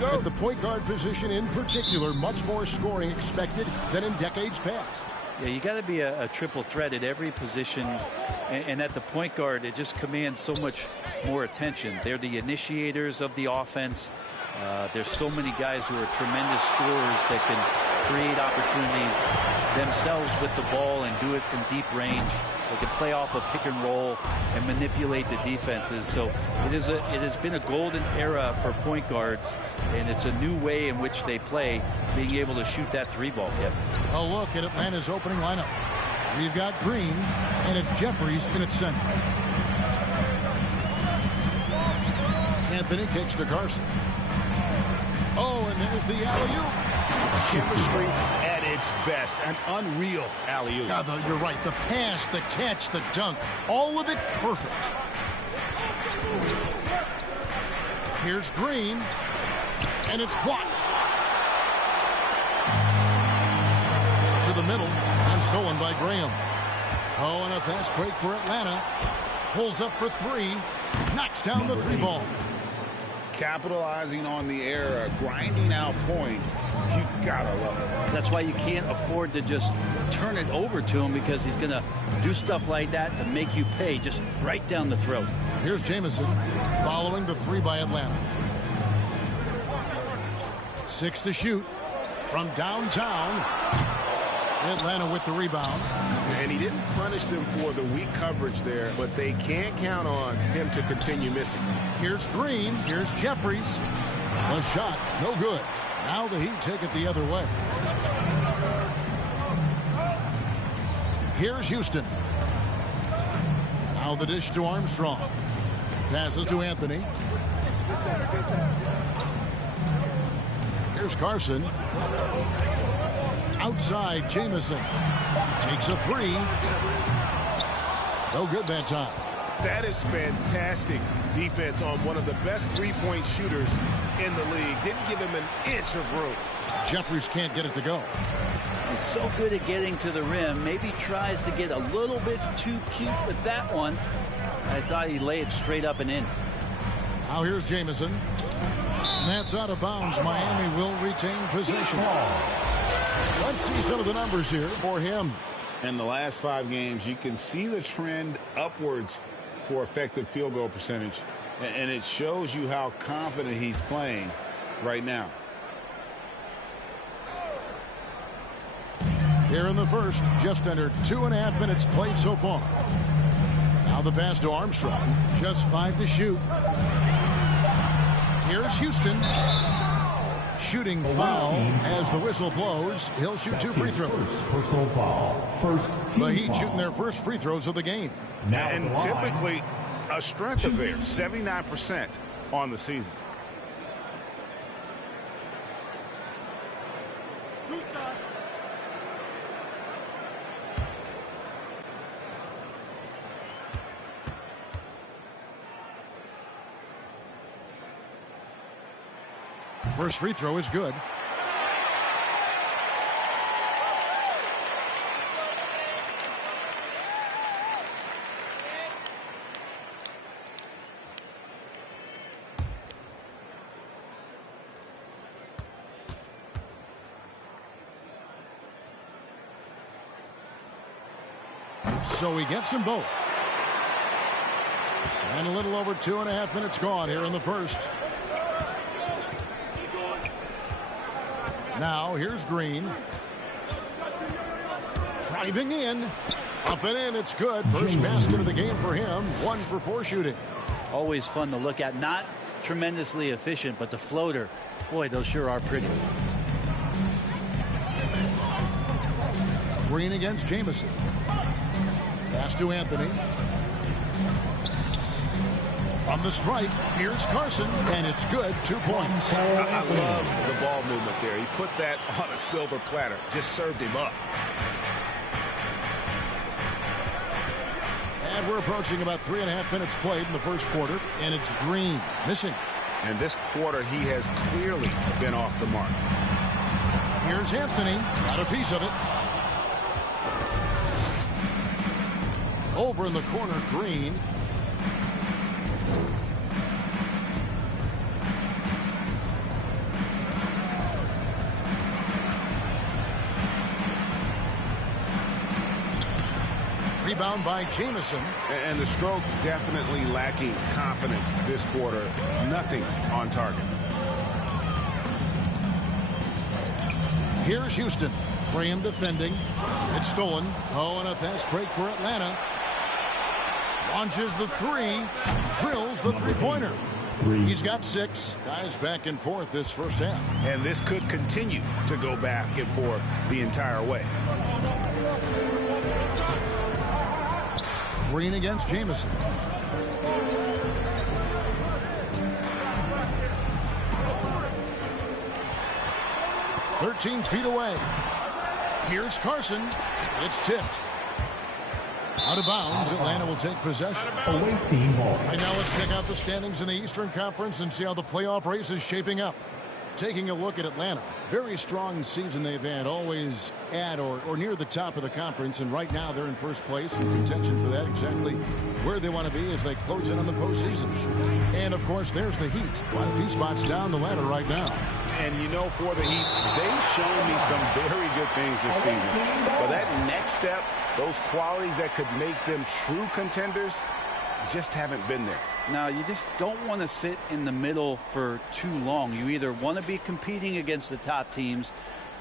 go. At the point guard position in particular, much more scoring expected than in decades past. Yeah, you got to be a triple threat at every position, and at the point guard, it just commands so much more attention. They're the initiators of the offense. There's so many guys who are tremendous scorers that can create opportunities themselves with the ball and do it from deep range. They can play off a pick and roll and manipulate the defenses. So it has been a golden era for point guards, and it's a new way in which they play, being able to shoot that three ball, Kevin. A look at Atlanta's opening lineup. We've got Green, and it's Jeffries in its center. Anthony kicks to Carson. Oh, and there's the alley-oop. Chemistry at its best. An unreal alley-oop. God, you're right. The pass, the catch, the dunk, all of it perfect. Here's Green, and it's blocked. To the middle, and stolen by Graham. Oh, and a fast break for Atlanta. Pulls up for three, knocks down the three ball. Capitalizing on the error, grinding out points. You gotta love it. That's why you can't afford to just turn it over to him, because he's going to do stuff like that to make you pay just right down the throat. Here's Jamison following the three by Atlanta. 6 to shoot from downtown. Atlanta with the rebound. And he didn't punish them for the weak coverage there, but they can't count on him to continue missing. Here's Green. Here's Jeffries. A shot, no good. Now the Heat take it the other way. Here's Houston. Now the dish to Armstrong. Passes to Anthony. Here's Carson. Outside, Jamison. Takes a three. No good that time. That is fantastic defense on one of the best three-point shooters in the league. Didn't give him an inch of room. Jeffries can't get it to go. He's so good at getting to the rim. Maybe tries to get a little bit too cute with that one. I thought he'd lay it straight up and in. Now here's Jamison. And that's out of bounds. Miami will retain possession. Let's see some of the numbers here for him. In the last 5 games, you can see the trend upwards for effective field goal percentage. And it shows you how confident he's playing right now. Here in the first, just under 2.5 minutes played so far. Now the pass to Armstrong. Just 5 to shoot. Here's Houston. Shooting foul as the whistle blows. He'll shoot 2 free throws. Personal foul. First team the Heat foul. shooting their first free throws of the game. And typically a strength of theirs, 79% on the season. First free throw is good. So he gets them both. And a little over 2.5 minutes gone here in the first. Now here's Green. Driving in. Up and in. It's good. First basket of the game for him. 1 for 4 shooting. Always fun to look at. Not tremendously efficient, but the floater, boy, those sure are pretty. Green against Jamison. Pass to Anthony. From the stripe, here's Carson, and it's good. 2 points. I love the ball movement there. He put that on a silver platter. Just served him up. And we're approaching about 3.5 minutes played in the first quarter, and it's Green missing. And this quarter, he has clearly been off the mark. Here's Anthony. Got a piece of it. Over in the corner, Green. Rebound by Jamison. And the stroke definitely lacking confidence this quarter. Nothing on target. Here's Houston. Graham defending. It's stolen. Oh, and a fast break for Atlanta. Launches the three. Drills the three-pointer. He's got 6. Guys back and forth this first half. And this could continue to go back and forth the entire way. Green against Jamison. "13 feet away. Here's Carson. It's tipped. Out of bounds. Atlanta will take possession. Away team ball. Right now, let's check out the standings in the Eastern Conference and see how the playoff race is shaping up. Taking a look at Atlanta. Very strong season they've had, always at or near the top of the conference, and right now they're in first place in contention for that, exactly where they want to be as they close in on the postseason. And, of course, there's the Heat. Quite a few spots down the ladder right now. And, you know, for the Heat, they've shown me some very good things this season. But that next step, those qualities that could make them true contenders, just haven't been there. Now, you just don't want to sit in the middle for too long. You either want to be competing against the top teams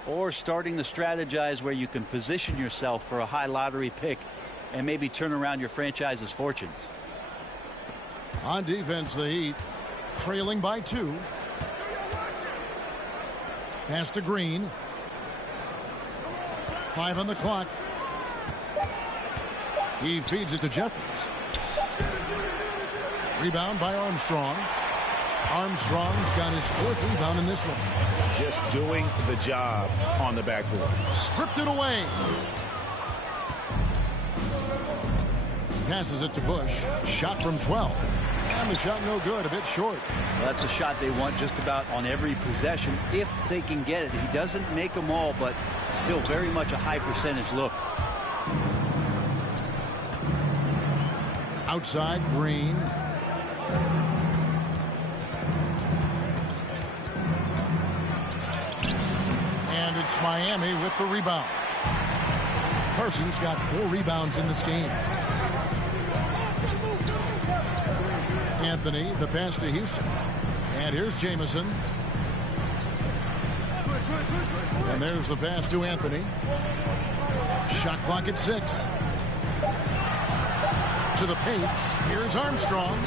or starting to strategize where you can position yourself for a high lottery pick and maybe turn around your franchise's fortunes. On defense, the Heat trailing by 2. Pass to Green. 5 on the clock. He feeds it to Jeffries. Rebound by Armstrong. Armstrong's got his 4th rebound in this one. Just doing the job on the backboard. Stripped it away. Passes it to Bush. Shot from 12. And the shot no good, a bit short. Well, that's a shot they want just about on every possession if they can get it. He doesn't make them all, but still very much a high percentage look. Outside, Green. And it's Miami with the rebound. Carson's got 4 rebounds in this game. Anthony, the pass to Houston. And here's Jamison. And there's the pass to Anthony. Shot clock at 6. To the paint. Here's Armstrong.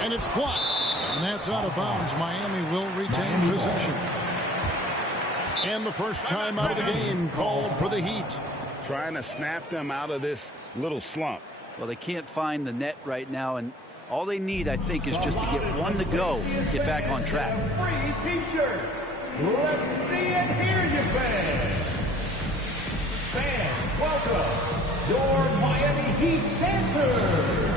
And it's blocked. And that's out of bounds. Miami will retain possession. And the first time out of the game called for the Heat. Trying to snap them out of this little slump. Well, they can't find the net right now, and all they need, I think, is just to get one to go and get back on track. Free t-shirt. Let's see and hear you, fans. Fans, welcome your Miami Heat dancers.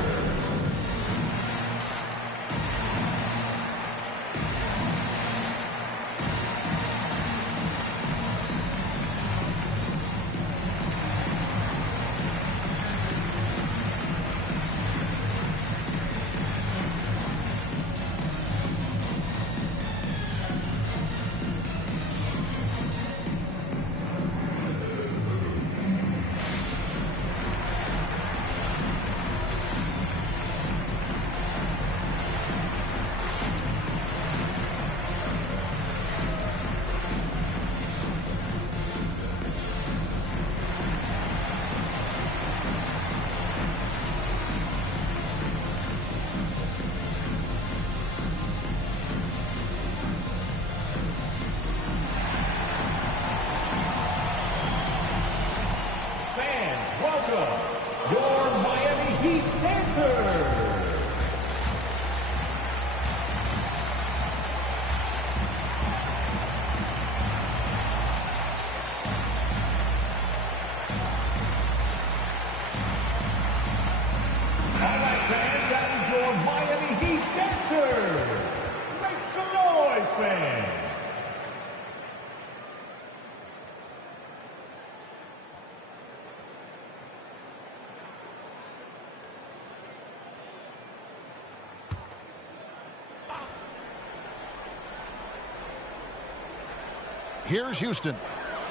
Here's Houston.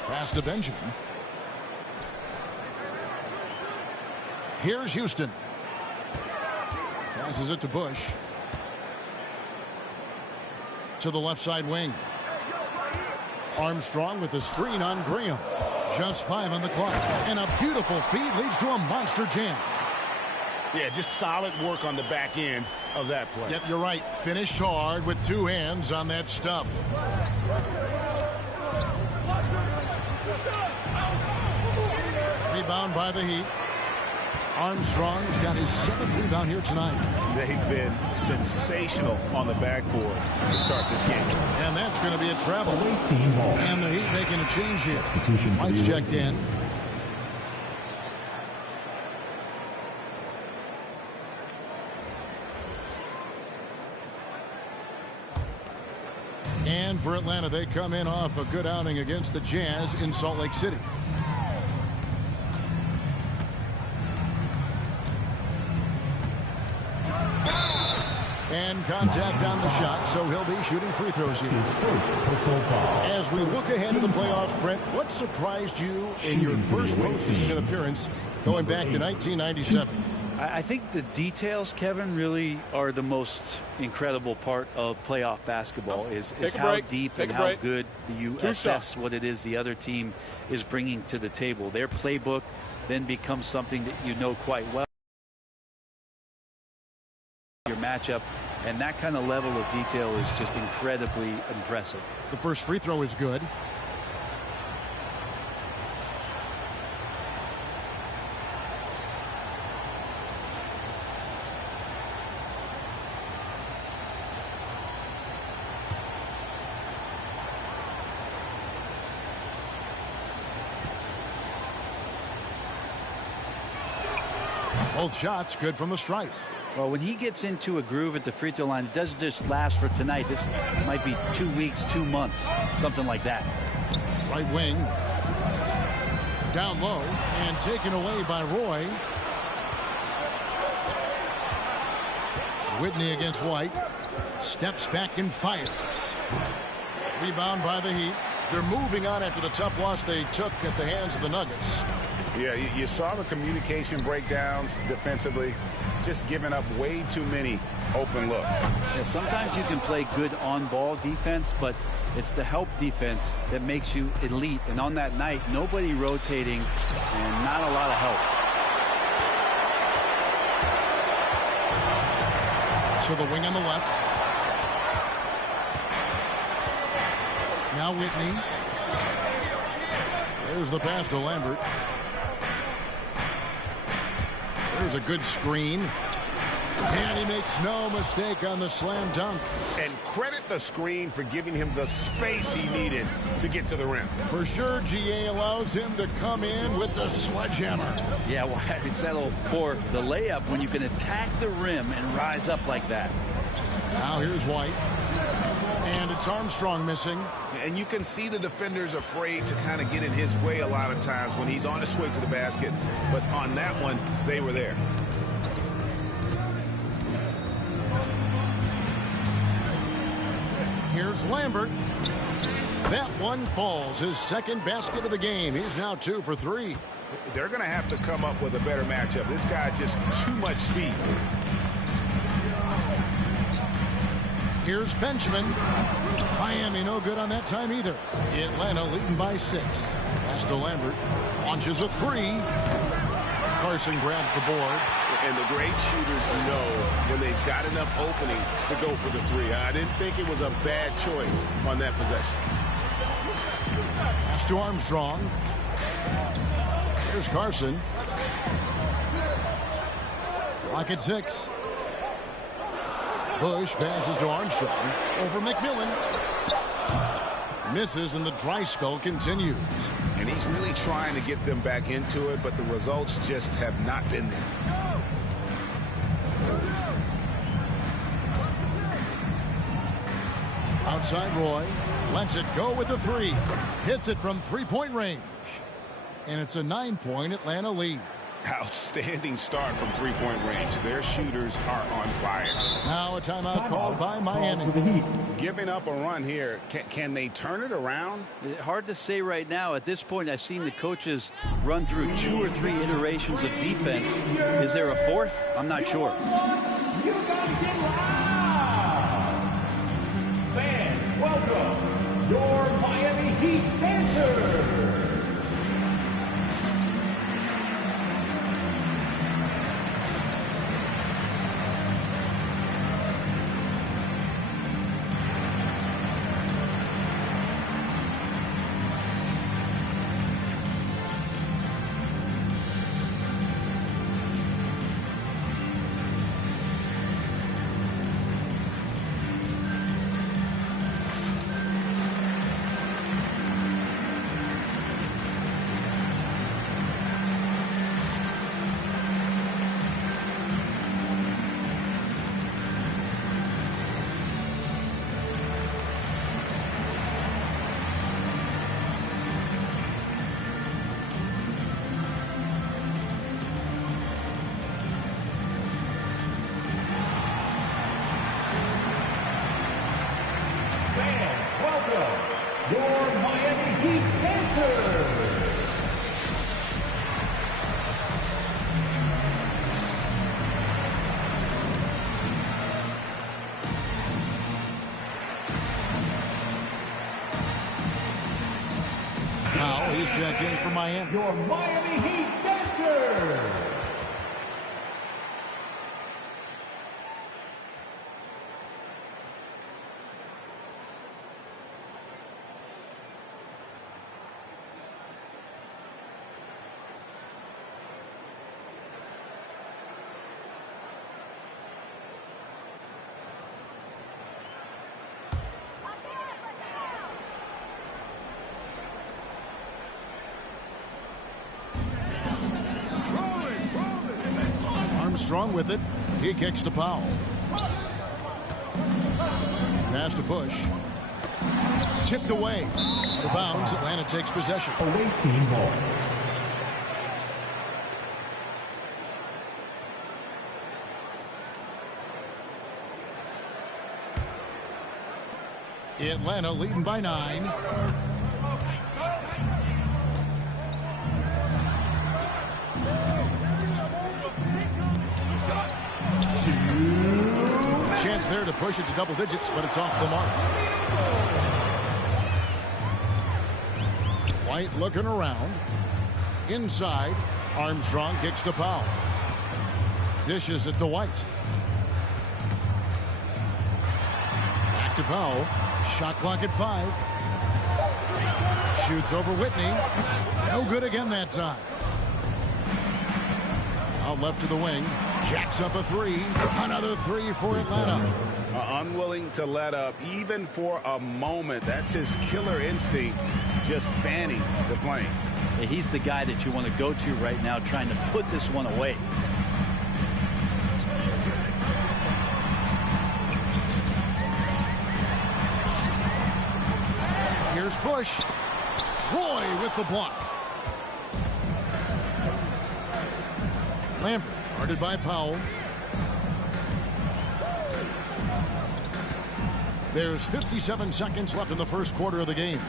Pass to Benjamin. Here's Houston. Passes it to Bush. To the left side wing. Armstrong with the screen on Graham. Just 5 on the clock. And a beautiful feed leads to a monster jam. Yeah, just solid work on the back end of that play. Yep, you're right. Finished hard with 2 hands on that stuff. Rebound by the Heat. Armstrong's got his 7th rebound here tonight. They've been sensational on the backboard to start this game. And that's going to be a travel. And the Heat making a change here. White's checked in. And for Atlanta, they come in off a good outing against the Jazz in Salt Lake City. And contact on the shot, so he'll be shooting free throws here. As we look ahead to the playoffs, Brent, what surprised you in your first postseason appearance going back to 1997? I think the details, Kevin, really are the most incredible part of playoff basketball is how deep and how good you assess what it is the other team is bringing to the table. Their playbook then becomes something that you know quite well. Your matchup, and that kind of level of detail is just incredibly impressive. The first free throw is good. Both shots good from the stripe. Well, when he gets into a groove at the free throw line, it doesn't just last for tonight. This might be 2 weeks, 2 months, something like that. Right wing. Down low and taken away by Roy. Whitney against White. Steps back and fires. Rebound by the Heat. They're moving on after the tough loss they took at the hands of the Nuggets. Yeah, you saw the communication breakdowns defensively, just giving up way too many open looks. Yeah, sometimes you can play good on-ball defense, but it's the help defense that makes you elite. And on that night, nobody rotating and not a lot of help. To the wing on the left. Now Whitney. There's the pass to Lambert. There's a good screen. And he makes no mistake on the slam dunk. And credit the screen for giving him the space he needed to get to the rim. For sure, GA allows him to come in with the sledgehammer. Yeah, why settle for the layup when you can attack the rim and rise up like that? Now here's White. And it's Armstrong missing. And you can see the defenders afraid to kind of get in his way a lot of times when he's on his way to the basket. But on that one, they were there. Here's Lambert. That one falls. His second basket of the game. He's now 2 for 3. They're going to have to come up with a better matchup. This guy just too much speed. Here's Benjamin. Miami no good on that time either. Atlanta leading by 6. Pass to Lambert. Launches a 3. Carson grabs the board. And the great shooters know when they've got enough opening to go for the 3. I didn't think it was a bad choice on that possession. Pass to Armstrong. Here's Carson. Clock at 6. Bush passes to Armstrong. Over McMillan. Misses, and the dry spell continues. And he's really trying to get them back into it, but the results just have not been there. Outside Roy. Lets it go with the 3. Hits it from 3-point range. And it's a 9-point Atlanta lead. Outstanding start from three-point range. Their shooters are on fire. Now a timeout called by Miami. For the Heat. Giving up a run here. Can they turn it around? Hard to say right now. At this point, I've seen the coaches run through 2 or 3 iterations of defense. Is there a fourth? I'm not sure. You gotta get loud! Fans, welcome your Miami Heat dancers! Your Miami Heat dancers! Now he's checked in for Miami. Your Miami Heat dancers! Armstrong with it. He kicks to Powell. Pass to Bush. Tipped away. Out of bounds. Atlanta takes possession. Away team ball. Atlanta leading by 9. Chance there to push it to double digits, but it's off the mark. White looking around. Inside. Armstrong kicks to Powell. Dishes it to White. Back to Powell. Shot clock at 5. Shoots over Whitney. No good again that time. Out left to the wing. Jacks up a 3. Another 3 for Atlanta. Unwilling to let up even for a moment. That's his killer instinct, just fanning the flame. He's the guy that you want to go to right now, trying to put this one away. Here's Bush. Roy with the block. Lambert guarded by Powell. There's 57 seconds left in the first quarter of the game.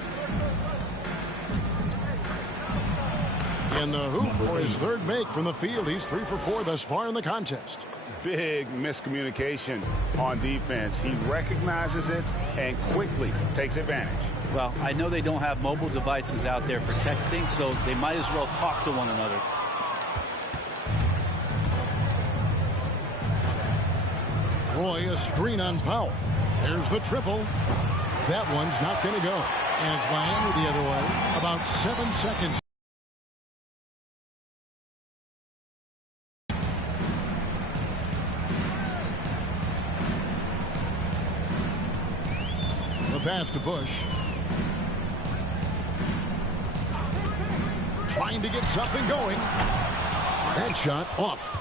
In the hoop for his third make from the field. He's 3 for 4 thus far in the contest. Big miscommunication on defense. He recognizes it and quickly takes advantage. Well, I know they don't have mobile devices out there for texting, so they might as well talk to one another. Roy, a screen on Powell. There's the triple. That one's not going to go. And it's Miami the other way. About 7 seconds. The pass to Bush. Trying to get something going. That shot off.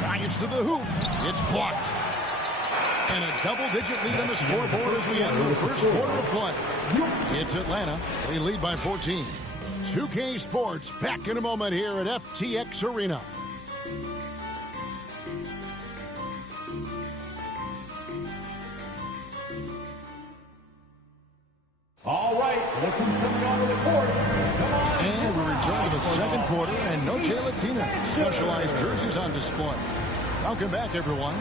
Drives to the hoop. It's blocked. And a double-digit lead on the scoreboard as we enter the first quarter of play. It's Atlanta. They lead by 14. 2K Sports back in a moment here at FTX Arena. All right, look who's coming onto the court. Come on. And we return to the second quarter, and Noche Latina specialized jerseys on display. Welcome back, everyone.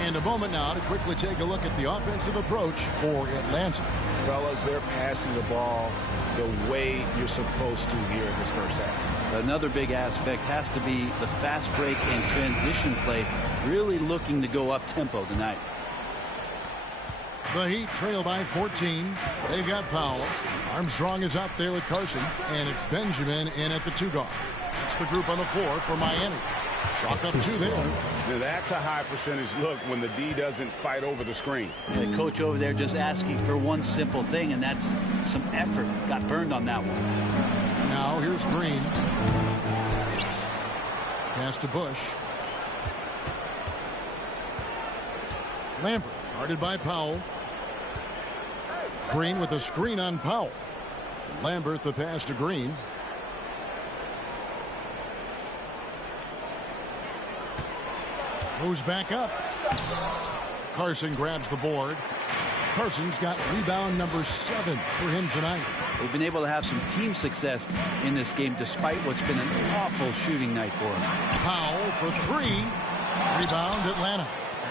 And a moment now to quickly take a look at the offensive approach for Atlanta. Fellas, they're passing the ball the way you're supposed to here in this first half. Another big aspect has to be the fast break and transition play, really looking to go up tempo tonight. The Heat trail by 14. They've got Powell. Armstrong is out there with Carson, and it's Benjamin in at the 2 guard. That's the group on the floor for Miami. Chalk up 2 there. Now, that's a high percentage look when the D doesn't fight over the screen. The coach over there just asking for one simple thing, and that's some effort. Got burned on that one. Now here's Green. Pass to Bush. Lambert guarded by Powell. Green with a screen on Powell. Lambert the pass to Green. Goes back up. Carson grabs the board. Carson's got rebound number 7 for him tonight. They've been able to have some team success in this game despite what's been an awful shooting night for them. Powell for 3. Rebound Atlanta.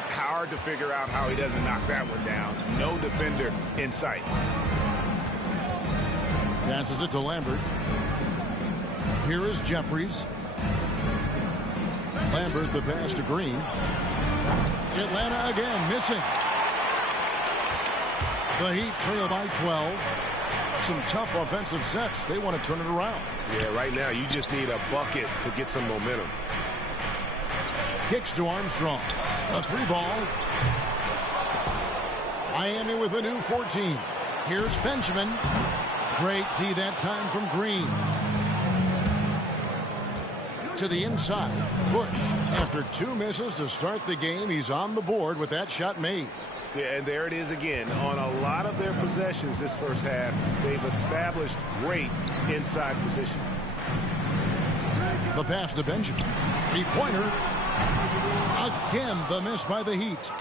Hard to figure out how he doesn't knock that one down. No defender in sight. Passes it to Lambert. Here is Jeffries. Lambert the pass to Green. Atlanta again missing. The Heat trail by 12. Some tough offensive sets. They want to turn it around. Yeah, right now you just need a bucket to get some momentum. Kicks to Armstrong. A 3-ball. Miami with a new 14. Here's Benjamin. Great D that time from Green. To the inside. Bush. After 2 misses to start the game, he's on the board with that shot made. Yeah, and there it is again. On a lot of their possessions this first half, they've established great inside position. The pass to Benjamin. 3-pointer. Again, the miss by the Heat.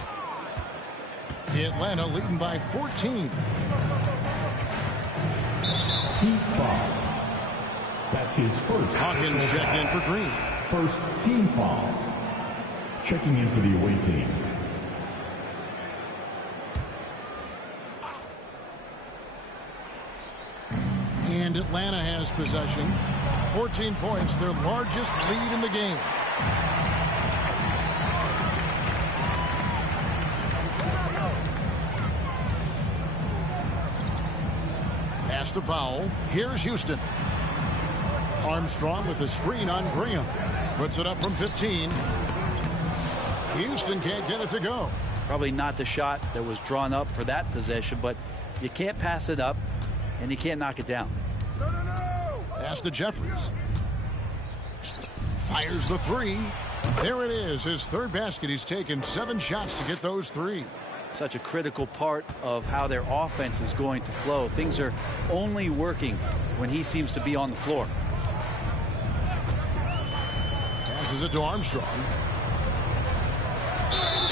Atlanta leading by 14. Heat foul. That's his first. Hawkins checked in for Green. First team foul. Checking in for the away team. And Atlanta has possession. 14 points, their largest lead in the game. Pass to Powell. Here's Houston. Armstrong with the screen on Graham. Puts it up from 15. Houston can't get it to go. Probably not the shot that was drawn up for that possession, but you can't pass it up, and you can't knock it down. Pass to Jeffries. Fires the 3. There it is, his 3rd basket. He's taken 7 shots to get those 3. Such a critical part of how their offense is going to flow. Things are only working when he seems to be on the floor. Passes it to Armstrong.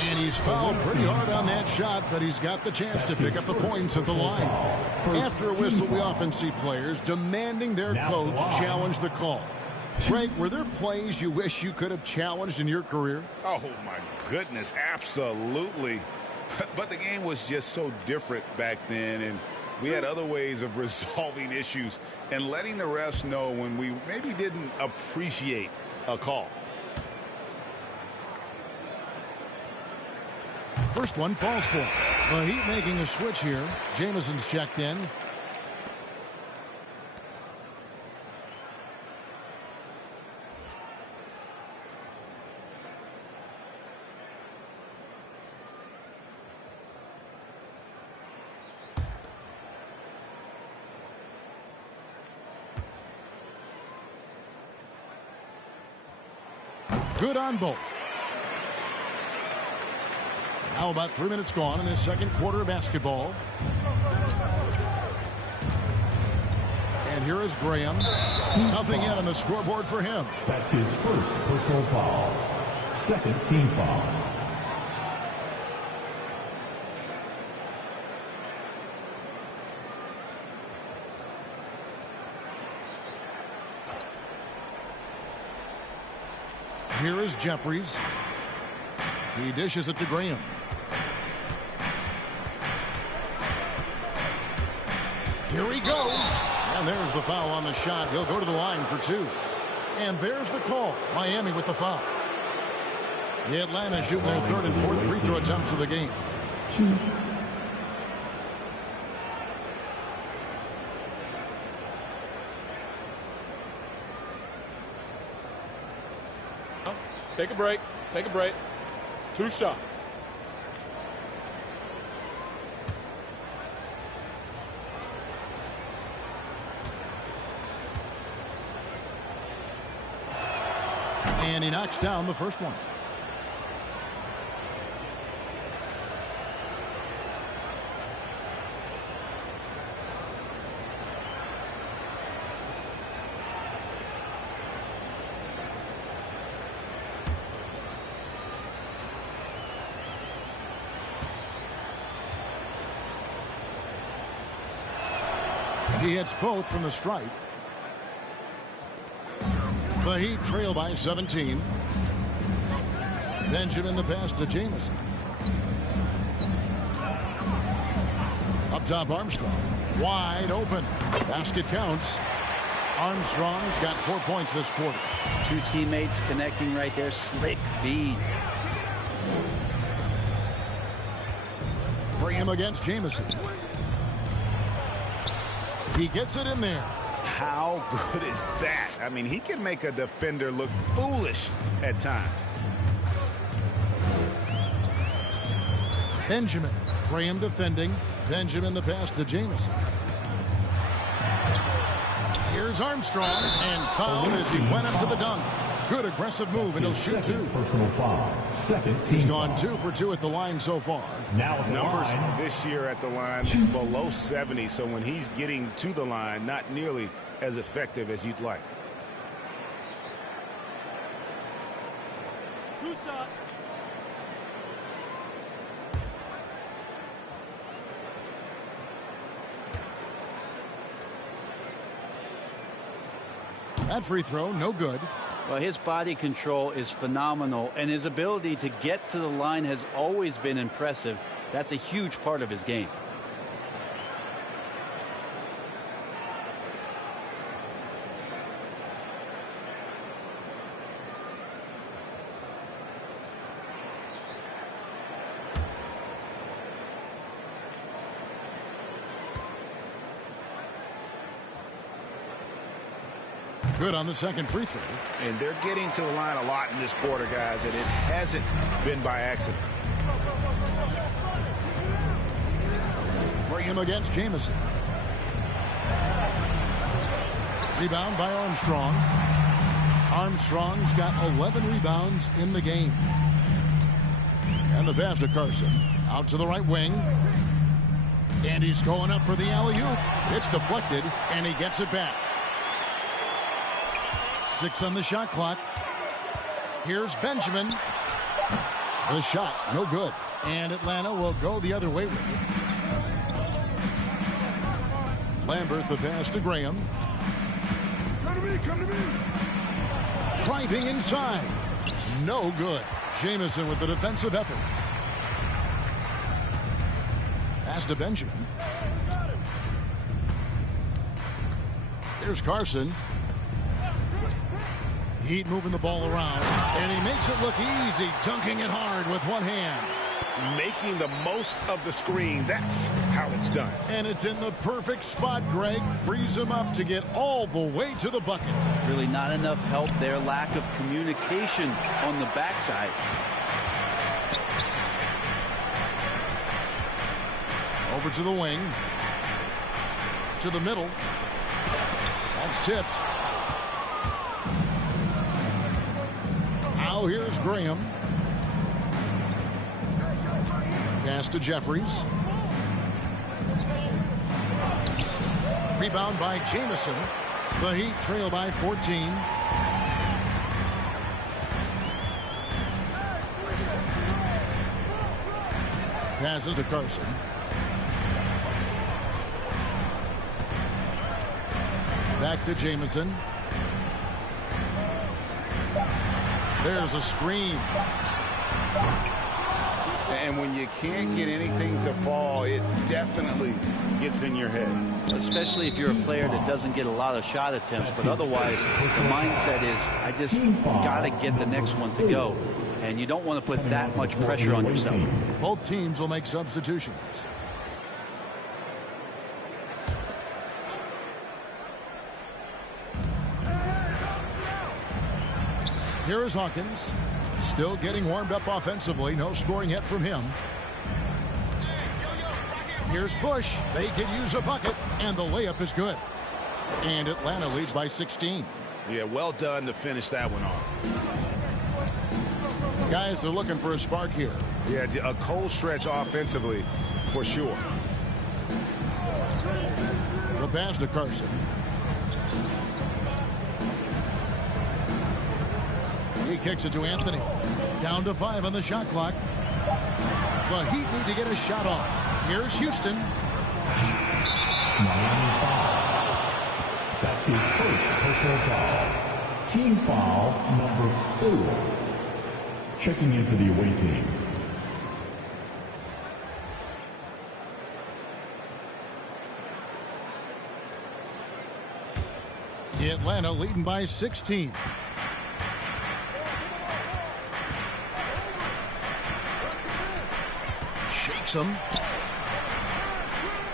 And he's fouled pretty hard on that shot, but he's got the chance to pick up the points at the line. After a whistle, we often see players demanding their coach challenge the call. Greg, were there plays you wish you could have challenged in your career? Oh, my goodness, absolutely. But the game was just so different back then, and we had other ways of resolving issues and letting the refs know when we maybe didn't appreciate a call. First one falls for him. The Heat making a switch here. Jameson's checked in. Good on both. Now about 3 minutes gone in this second quarter of basketball. And here is Graham. Nothing yet on the scoreboard for him. That's his first personal foul. Second team foul. Here is Jeffries. He dishes it to Graham. Here he goes. And there's the foul on the shot. He'll go to the line for 2. And there's the call. Miami with the foul. The Atlanta shooting their third and fourth free throw attempts of the game. 2. Take a break. Take a break. 2 shots. And he knocks down the first one. He hits both from the stripe. The Heat trail by 17. Benjamin the pass to Jamison. Up top Armstrong. Wide open. Basket counts. Armstrong's got 4 points this quarter. 2 teammates connecting right there. Slick feed. Graham against Jamison. He gets it in there. How good is that? I mean, he can make a defender look foolish at times. Benjamin. Graham defending. Benjamin the pass to Jamison. Here's Armstrong. And fouled as he went up to the dunk. Good aggressive move, and he'll shoot 2. Personal foul. Second team He's gone foul. 2 for 2 at the line so far. Now at the Numbers line. this year at the line below 70, so when he's getting to the line, not nearly as effective as you'd like. 2 shots. That free throw, no good. Well, his body control is phenomenal, and his ability to get to the line has always been impressive. That's a huge part of his game. Good on the second free throw. And they're getting to the line a lot in this quarter, guys, and it hasn't been by accident. Graham against Jamison. Rebound by Armstrong. Armstrong's got 11 rebounds in the game. And the pass to Carson. Out to the right wing. And he's going up for the alley-oop. It's deflected, and he gets it back. 6 on the shot clock. Here's Benjamin. The shot, no good. And Atlanta will go the other way with it. Lambert the pass to Graham. Come to me, come to me. Driving inside. No good. Jamison with the defensive effort. Pass to Benjamin. Here's Carson. Heat moving the ball around, and he makes it look easy, dunking it hard with one hand. Making the most of the screen. That's how it's done. And it's in the perfect spot, Greg. Frees him up to get all the way to the bucket. Really not enough help there. Lack of communication on the backside. Over to the wing. To the middle. That's tipped. Now here's Graham. Pass to Jeffries. Rebound by Jamison. The Heat trail by 14. Passes to Carson. Back to Jamison. There's a screen. And when you can't get anything to fall, it definitely gets in your head. Especially if you're a player that doesn't get a lot of shot attempts, but otherwise the mindset is, I just got to get the next one to go. And you don't want to put that much pressure on yourself. Both teams will make substitutions. Here is Hawkins. Still getting warmed up offensively. No scoring yet from him. Here's Bush. They could use a bucket, and the layup is good. And Atlanta leads by 16. Yeah, well done to finish that one off. Guys are looking for a spark here. Yeah, a cold stretch offensively, for sure. The pass to Carson. He kicks it to Anthony. Down to 5 on the shot clock. The Heat need to get a shot off. Here's Houston. Miami foul. That's his first personal foul. Team foul number 4. Checking in for the away team. Atlanta leading by 16. Shakes him.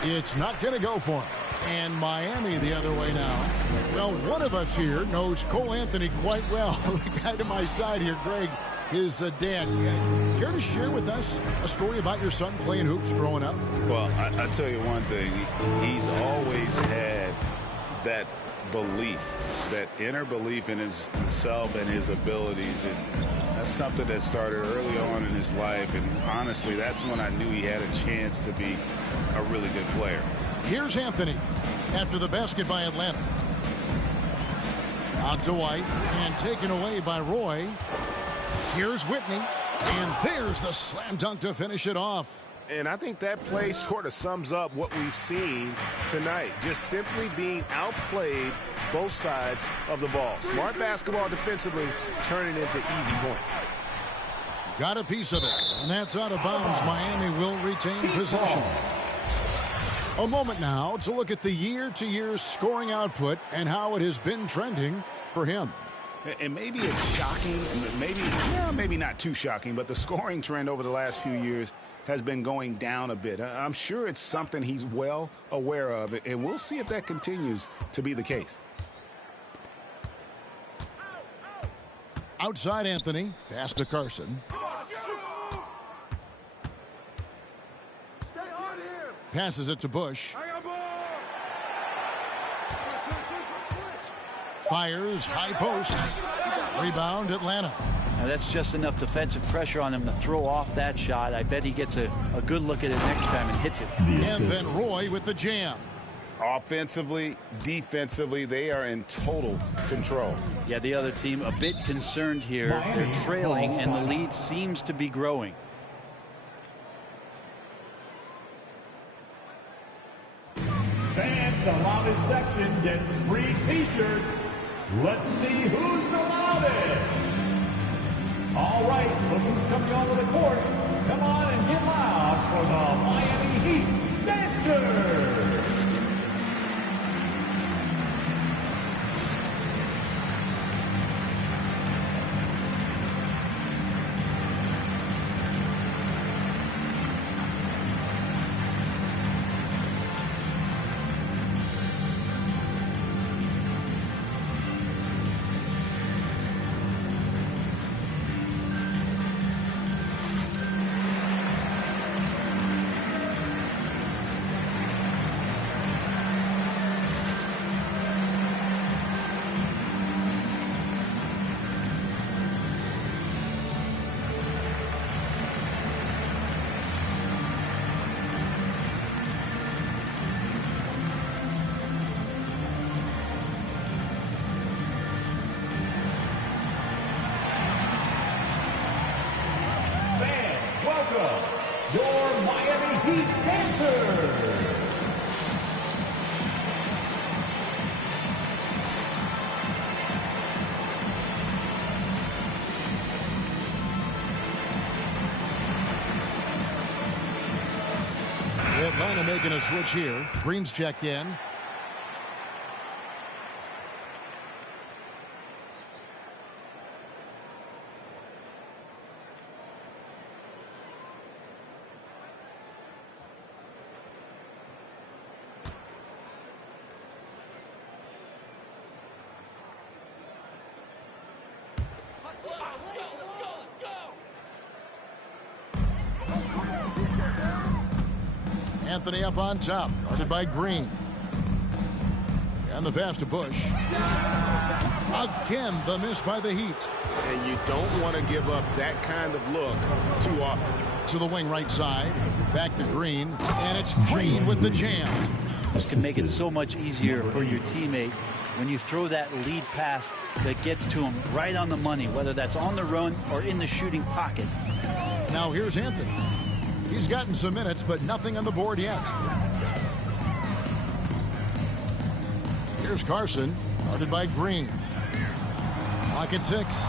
It's not going to go for him. And Miami the other way now. Well, one of us here knows Cole Anthony quite well. The guy to my side here, Greg, is dad. Care to share with us a story about your son playing hoops growing up? Well, I'll tell you one thing. He's always had that belief, that inner belief in himself and his abilities. And that's something that started early on in his life. And honestly, that's when I knew he had a chance to be a really good player. Here's Anthony after the basket by Atlanta. Out to White and taken away by Roy. Here's Whitney. And there's the slam dunk to finish it off. And I think that play sort of sums up what we've seen tonight. Just simply being outplayed both sides of the ball. Smart basketball defensively, turning into easy points. Got a piece of it, and that's out of bounds. Miami will retain possession. A moment now to look at the year-to-year scoring output and how it has been trending for him. And maybe it's shocking, maybe not too shocking, but the scoring trend over the last few years has been going down a bit. I'm sure it's something he's well aware of, and we'll see if that continues to be the case. Outside Anthony, pass to Carson. Passes it to Bush. Fires, high post. Rebound, Atlanta. Now that's just enough defensive pressure on him to throw off that shot. I bet he gets a good look at it next time and hits it. And then Roy with the jam. Offensively, defensively, they are in total control. Yeah, the other team a bit concerned here. They're trailing, and the lead seems to be growing. Fans, the loudest section gets free T-shirts. Let's see who's the loudest. All right, look who's coming onto the court. Come on and get loud for the Miami Heat Dancers. your Miami Heat Panthers. Atlanta making a switch here. Green's checked in. Anthony up on top, guarded by Green. And the pass to Bush. Again, the miss by the Heat. And you don't want to give up that kind of look too often. To the wing right side. Back to Green. And it's Green with the jam. This can make it so much easier for your teammate when you throw that lead pass that gets to him right on the money, whether that's on the run or in the shooting pocket. Now here's Anthony. He's gotten some minutes, but nothing on the board yet. Here's Carson, guarded by Green. Clock at 6.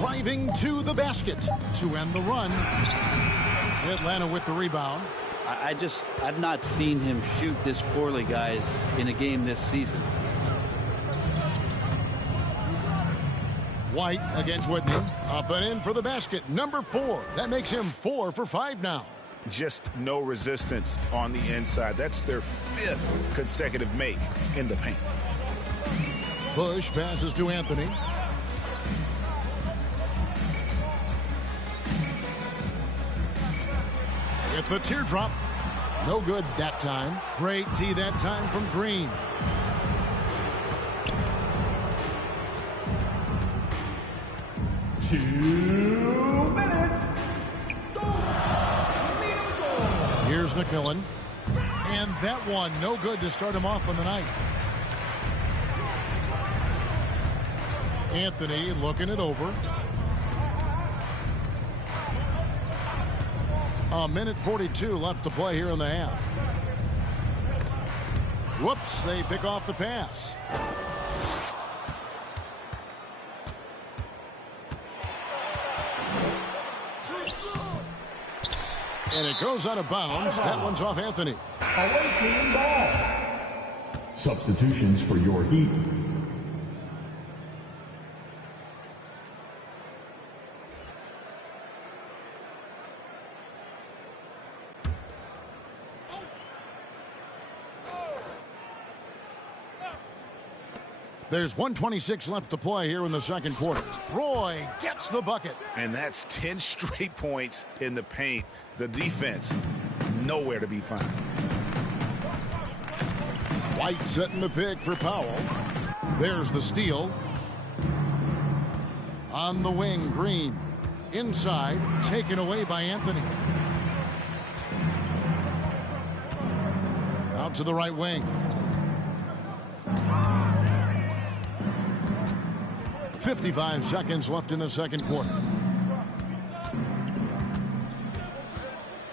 Driving to the basket to end the run. Atlanta with the rebound. I've not seen him shoot this poorly, guys, in a game this season. White against Whitney. Up and in for the basket. Number 4. That makes him 4 for 5 now. Just no resistance on the inside. That's their 5th consecutive make in the paint. Bush passes to Anthony. It's the teardrop. No good that time. Great tee that time from Green. Here's McMillan. And that one, no good to start him off on the night. Anthony looking it over. A minute 42 left to play here in the half. Whoops, they pick off the pass. And it goes out of bounds. That one's off Anthony. Away team ball. Substitutions for your Heat. There's 1:26 left to play here in the second quarter. Roy gets the bucket. And that's 10 straight points in the paint. The defense, nowhere to be found. White setting the pick for Powell. There's the steal. On the wing, Green. Inside, taken away by Anthony. Out to the right wing. 55 seconds left in the second quarter.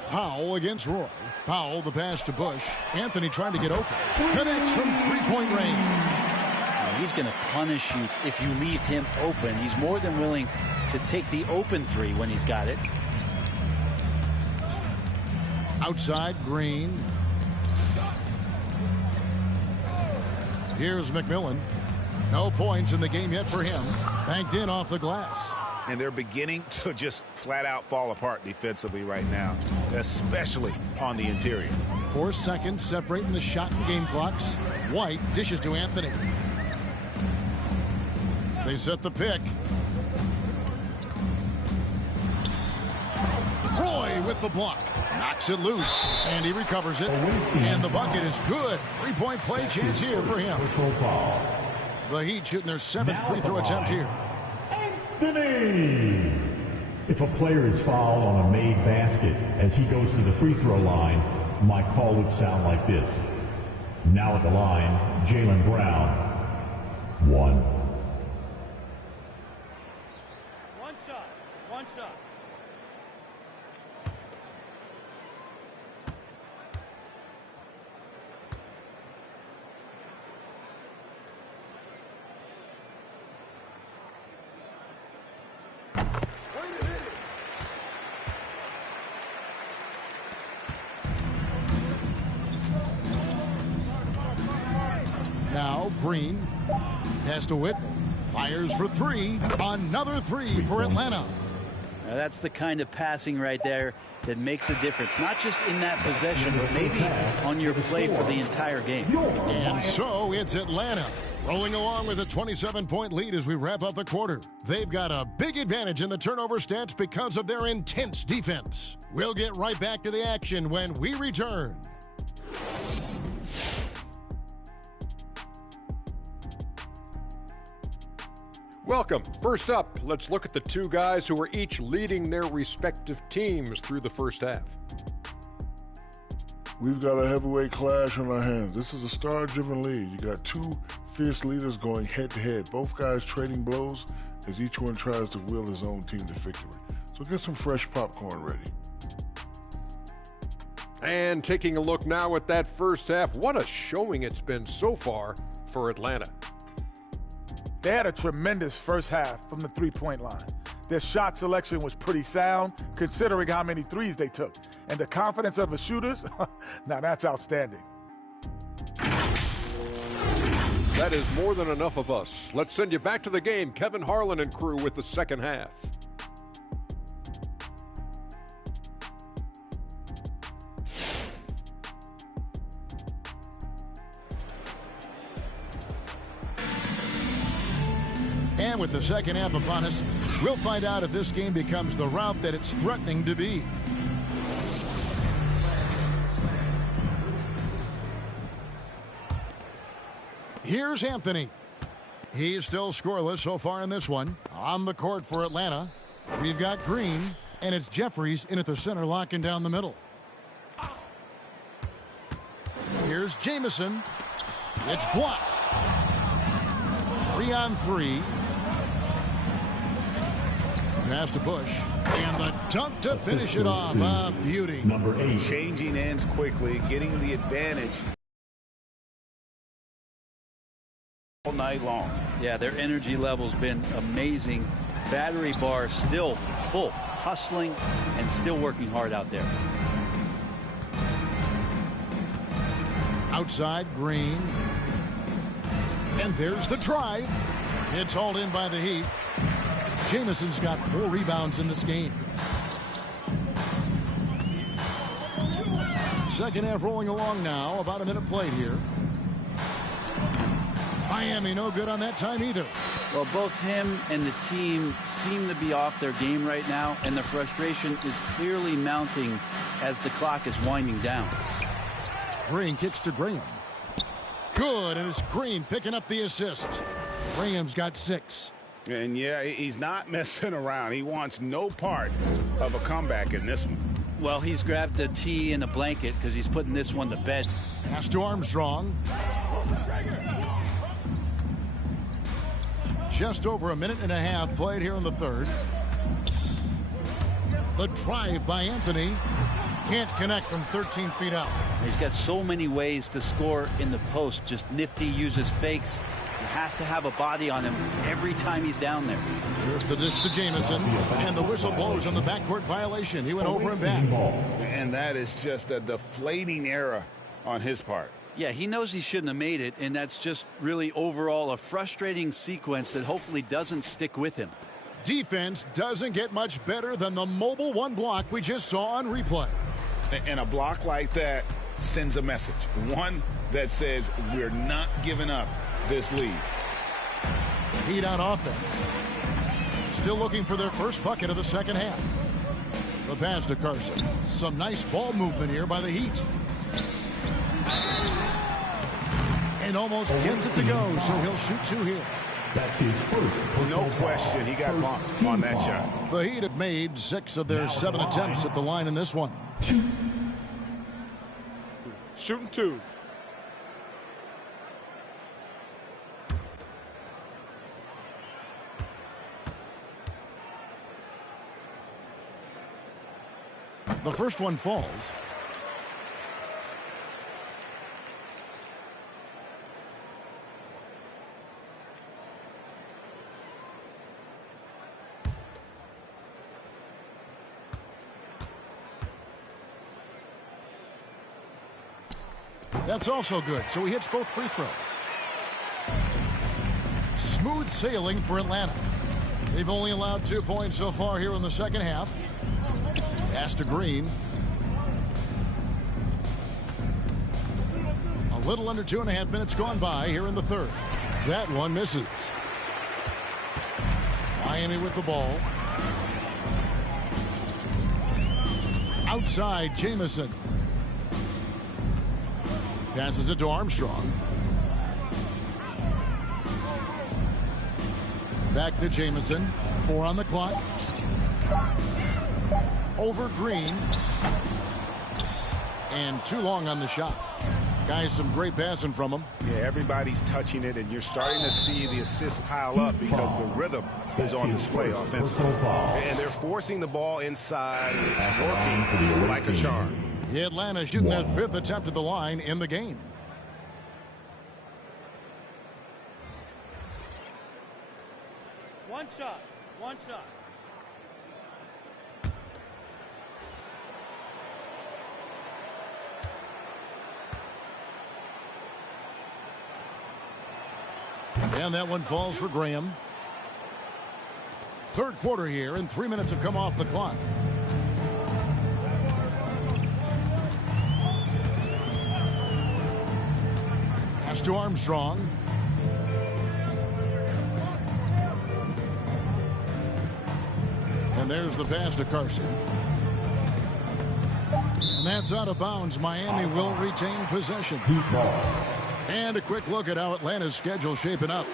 Powell against Roy. Powell, the pass to Bush. Anthony trying to get open. Connects from three-point range. He's going to punish you if you leave him open. He's more than willing to take the open three when he's got it. Outside, Green. Here's McMillan. No points in the game yet for him. Banked in off the glass. And they're beginning to just flat out fall apart defensively right now, especially on the interior. 4 seconds separating the shot and game clocks. White dishes to Anthony. They set the pick. Roy with the block. Knocks it loose. And he recovers it. And the bucket is good. 3-point play chance here for him. The Heat shooting their 7th free throw attempt here. Anthony! If a player is fouled on a made basket as he goes to the free throw line, my call would sound like this. Now at the line, Jaylen Brown. 1. One shot. Now Green pass to Whitney. Fires for three. Another three for Atlanta. Now that's the kind of passing right there that makes a difference, not just in that possession, but maybe on your play for the entire game. And so it's Atlanta rolling along with a 27-point lead as we wrap up the quarter. They've got a big advantage in the turnover stats because of their intense defense. We'll get right back to the action when we return. Welcome. First up, let's look at the two guys who are each leading their respective teams through the first half. We've got a heavyweight clash on our hands. This is a star-driven lead. You got two fierce leaders going head-to-head. Both guys trading blows as each one tries to will his own team to victory. So get some fresh popcorn ready. And taking a look now at that first half, what a showing it's been so far for Atlanta. They had a tremendous first half from the three-point line. Their shot selection was pretty sound, considering how many threes they took. And the confidence of the shooters, now that's outstanding. That is more than enough of us. Let's send you back to the game. Kevin Harlan and crew with the second half. And with the second half upon us, we'll find out if this game becomes the route that it's threatening to be. Here's Anthony. He's still scoreless so far in this one. On the court for Atlanta, we've got Green, and it's Jeffries in at the center, locking down the middle. Here's Jamison. It's blocked. 3-on-3. Pass to Bush. And the dunk to finish it off. A beauty. Number 8. Changing ends quickly, getting the advantage all night long. Yeah, their energy level's been amazing. Battery bar still full, hustling and still working hard out there. Outside, Green. And there's the drive. It's hauled in by the Heat. Jamison's got 4 rebounds in this game. Second half rolling along now. About a minute played here. Miami no good on that time either. Well, both him and the team seem to be off their game right now, and the frustration is clearly mounting as the clock is winding down. Green kicks to Graham. Good, and it's Green picking up the assist. Graham's got 6. And yeah, he's not messing around. He wants no part of a comeback in this one. Well, he's grabbed a tee and a blanket because he's putting this one to bed. Pass to Armstrong. Just over a minute and a half played here in the third. The drive by Anthony. Can't connect from 13 feet out. He's got so many ways to score in the post. Just nifty, uses fakes. You have to have a body on him every time he's down there. Here's the dish to Jamison. And the whistle blows on the backcourt violation. He went over and back. And that is just a deflating error on his part. Yeah, he knows he shouldn't have made it, and that's just really overall a frustrating sequence that hopefully doesn't stick with him. Defense doesn't get much better than the mobile one block we just saw on replay. And a block like that sends a message. One that says we're not giving up this lead. Heat on offense. Still looking for their first bucket of the second half. The pass to Carson. Some nice ball movement here by the Heat. And almost gets it to go, so he'll shoot 2 here. That's his first. No question, he got bumped on that shot. The Heat have made 6 of their 7 attempts at the line in this one. Shooting 2. The first one falls. That's also good, so he hits both free throws. Smooth sailing for Atlanta. They've only allowed 2 points so far here in the second half. Pass to Green. A little under 2.5 minutes gone by here in the third. That one misses. Miami with the ball. Outside, Jamison. Passes it to Armstrong. Back to Jamison. 4 on the clock. Over Green. And too long on the shot. Guys, some great passing from him. Yeah, everybody's touching it, and you're starting to see the assists pile up because the rhythm is on display offensively. And they're forcing the ball inside. It's working like a charm. Atlanta shooting their 5th attempt at the line in the game. One shot. One shot. And that one falls for Graham. Third quarter here, and 3 minutes have come off the clock. Pass to Armstrong. And there's the pass to Carson. And that's out of bounds. Miami will retain possession. And a quick look at how Atlanta's schedule shaping up.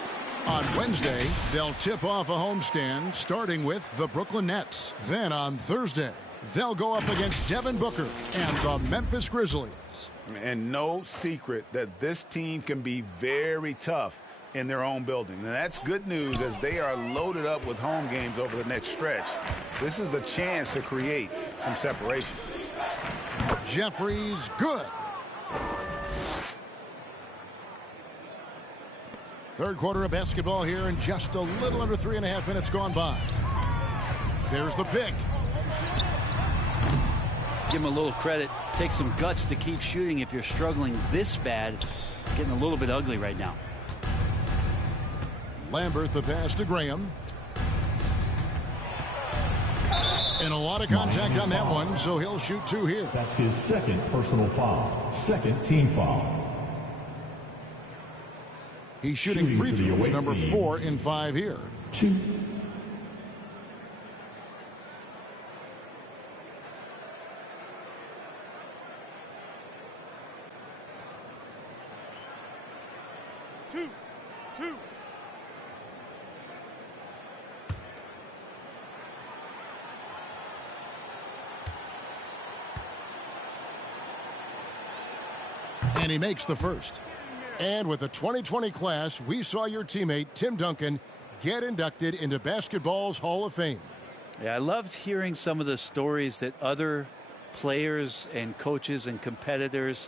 On Wednesday, they'll tip off a homestand starting with the Brooklyn Nets. Then on Thursday, they'll go up against Devin Booker and the Memphis Grizzlies. And no secret that this team can be very tough in their own building. And that's good news as they are loaded up with home games over the next stretch. This is the chance to create some separation. Jeffries, good. Third quarter of basketball here, and just a little under 3.5 minutes gone by. There's the pick. Give him a little credit. Take some guts to keep shooting if you're struggling this bad. It's getting a little bit ugly right now. Lambert, the pass to Graham. And a lot of contact on that one, so he'll shoot 2 here. That's his second personal foul. Second team foul. He's shooting free throws, number 4 in 5 here. 2. And he makes the first. And with the 2020 class, we saw your teammate, Tim Duncan, get inducted into basketball's Hall of Fame. Yeah, I loved hearing some of the stories that other players and coaches and competitors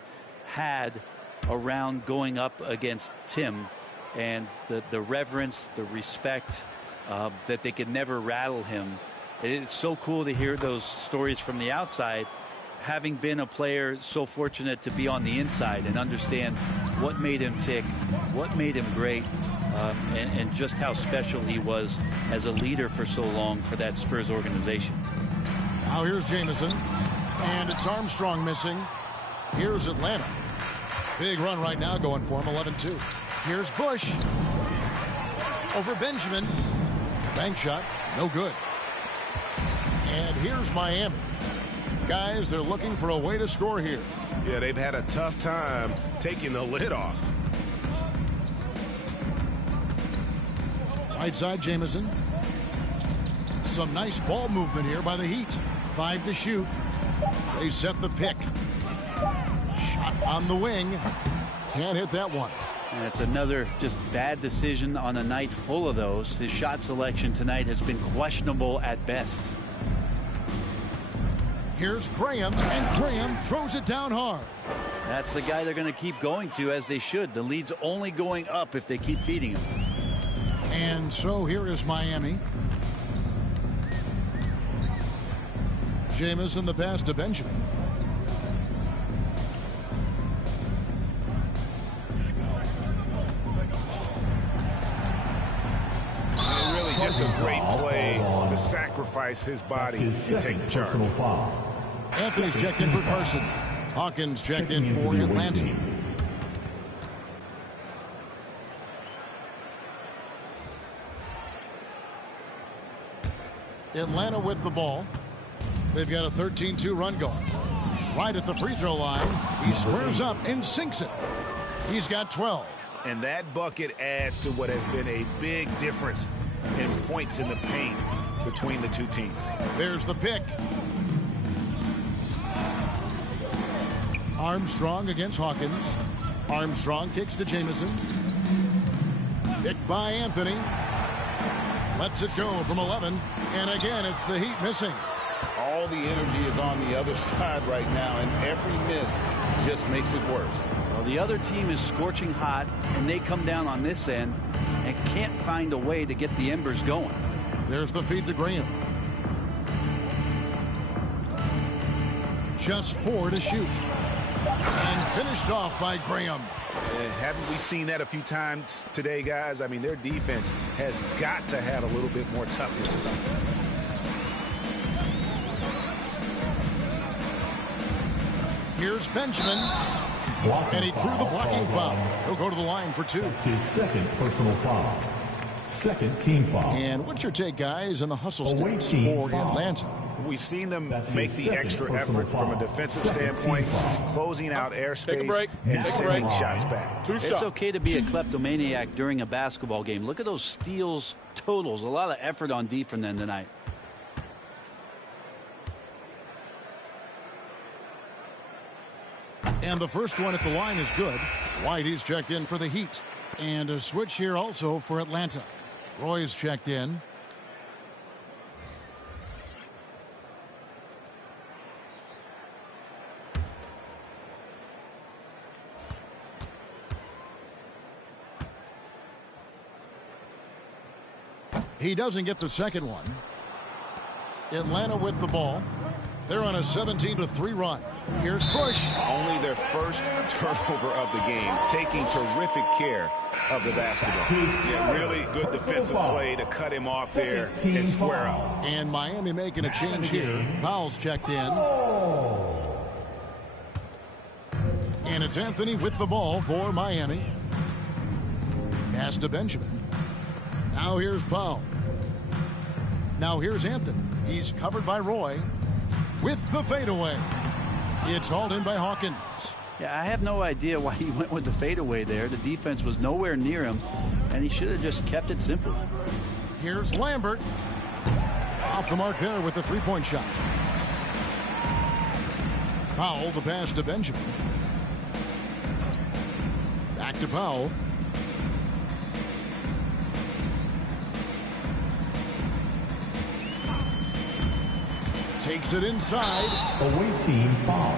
had around going up against Tim, and the reverence, the respect, that they could never rattle him. It's so cool to hear those stories from the outside, having been a player so fortunate to be on the inside and understand what made him tick, what made him great, and just how special he was as a leader for so long for that Spurs organization. Now here's Jamison, and it's Armstrong missing. Here's Atlanta. Big run right now going for him, 11-2. Here's Bush. Over Benjamin. Bank shot, no good. And here's Miami. Guys, they're looking for a way to score here. Yeah, they've had a tough time taking the lid off. Right side, Jamison. Some nice ball movement here by the Heat. 5 to shoot. They set the pick. Shot on the wing. Can't hit that one. And it's another just bad decision on a night full of those. His shot selection tonight has been questionable at best. Here's Graham, and Graham throws it down hard. That's the guy they're going to keep going to, as they should. The lead's only going up if they keep feeding him. And so here is Miami. Jamison the pass to Benjamin. And really just a great play to sacrifice his body and take the charge. Anthony's checked in for Carson. Hawkins checked in for Atlanta. Atlanta with the ball. They've got a 13-2 run going. Right at the free throw line, he squares up and sinks it. He's got 12. And that bucket adds to what has been a big difference in points in the paint between the two teams. There's the pick. Armstrong against Hawkins. Armstrong kicks to Jamison. Picked by Anthony. Lets it go from 11. And again, it's the Heat missing. All the energy is on the other side right now, and every miss just makes it worse. Well, the other team is scorching hot, and they come down on this end and can't find a way to get the embers going. There's the feed to Graham. Just 4 to shoot. And finished off by Graham. Haven't we seen that a few times today, guys? I mean, their defense has got to have a little bit more toughness about it. Here's Benjamin. And he threw the blocking foul. He'll go to the line for 2. That's his second personal foul. Second team foul. And what's your take, guys, on the hustle stats for Atlanta? We've seen them make the extra effort from a defensive standpoint, closing out airspace and sending shots back. It's okay to be a kleptomaniac during a basketball game. Look at those steals totals. A lot of effort on D from them tonight. And the first one at the line is good. Whitey's checked in for the Heat. And a switch here also for Atlanta. Roy's checked in. He doesn't get the second one. Atlanta with the ball. They're on a 17-3 run. Here's Bush. Only their first turnover of the game, taking terrific care of the basketball. Yeah, really good defensive play to cut him off there and square up. And Miami making a change here. Powell's checked in. And it's Anthony with the ball for Miami. Pass to Benjamin. Now here's Powell. Now here's Anthony. He's covered by Roy with the fadeaway. It's hauled in by Hawkins. Yeah, I have no idea why he went with the fadeaway there. The defense was nowhere near him, and he should have just kept it simple. Here's Lambert. Off the mark there with the three-point shot. Powell, the pass to Benjamin. Back to Powell. Takes it inside. Away team foul.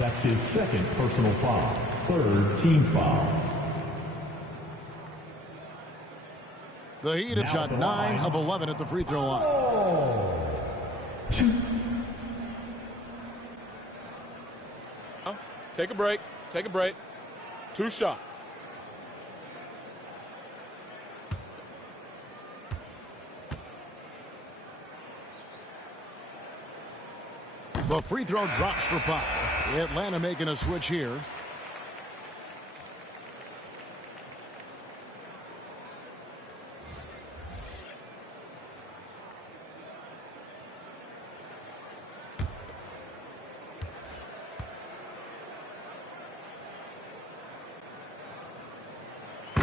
That's his second personal foul. Third team foul. The Heat have shot 9 of 11 at the free throw line. 2. Take a break. Take a break. 2 shots. The free throw drops for Powell. Atlanta making a switch here.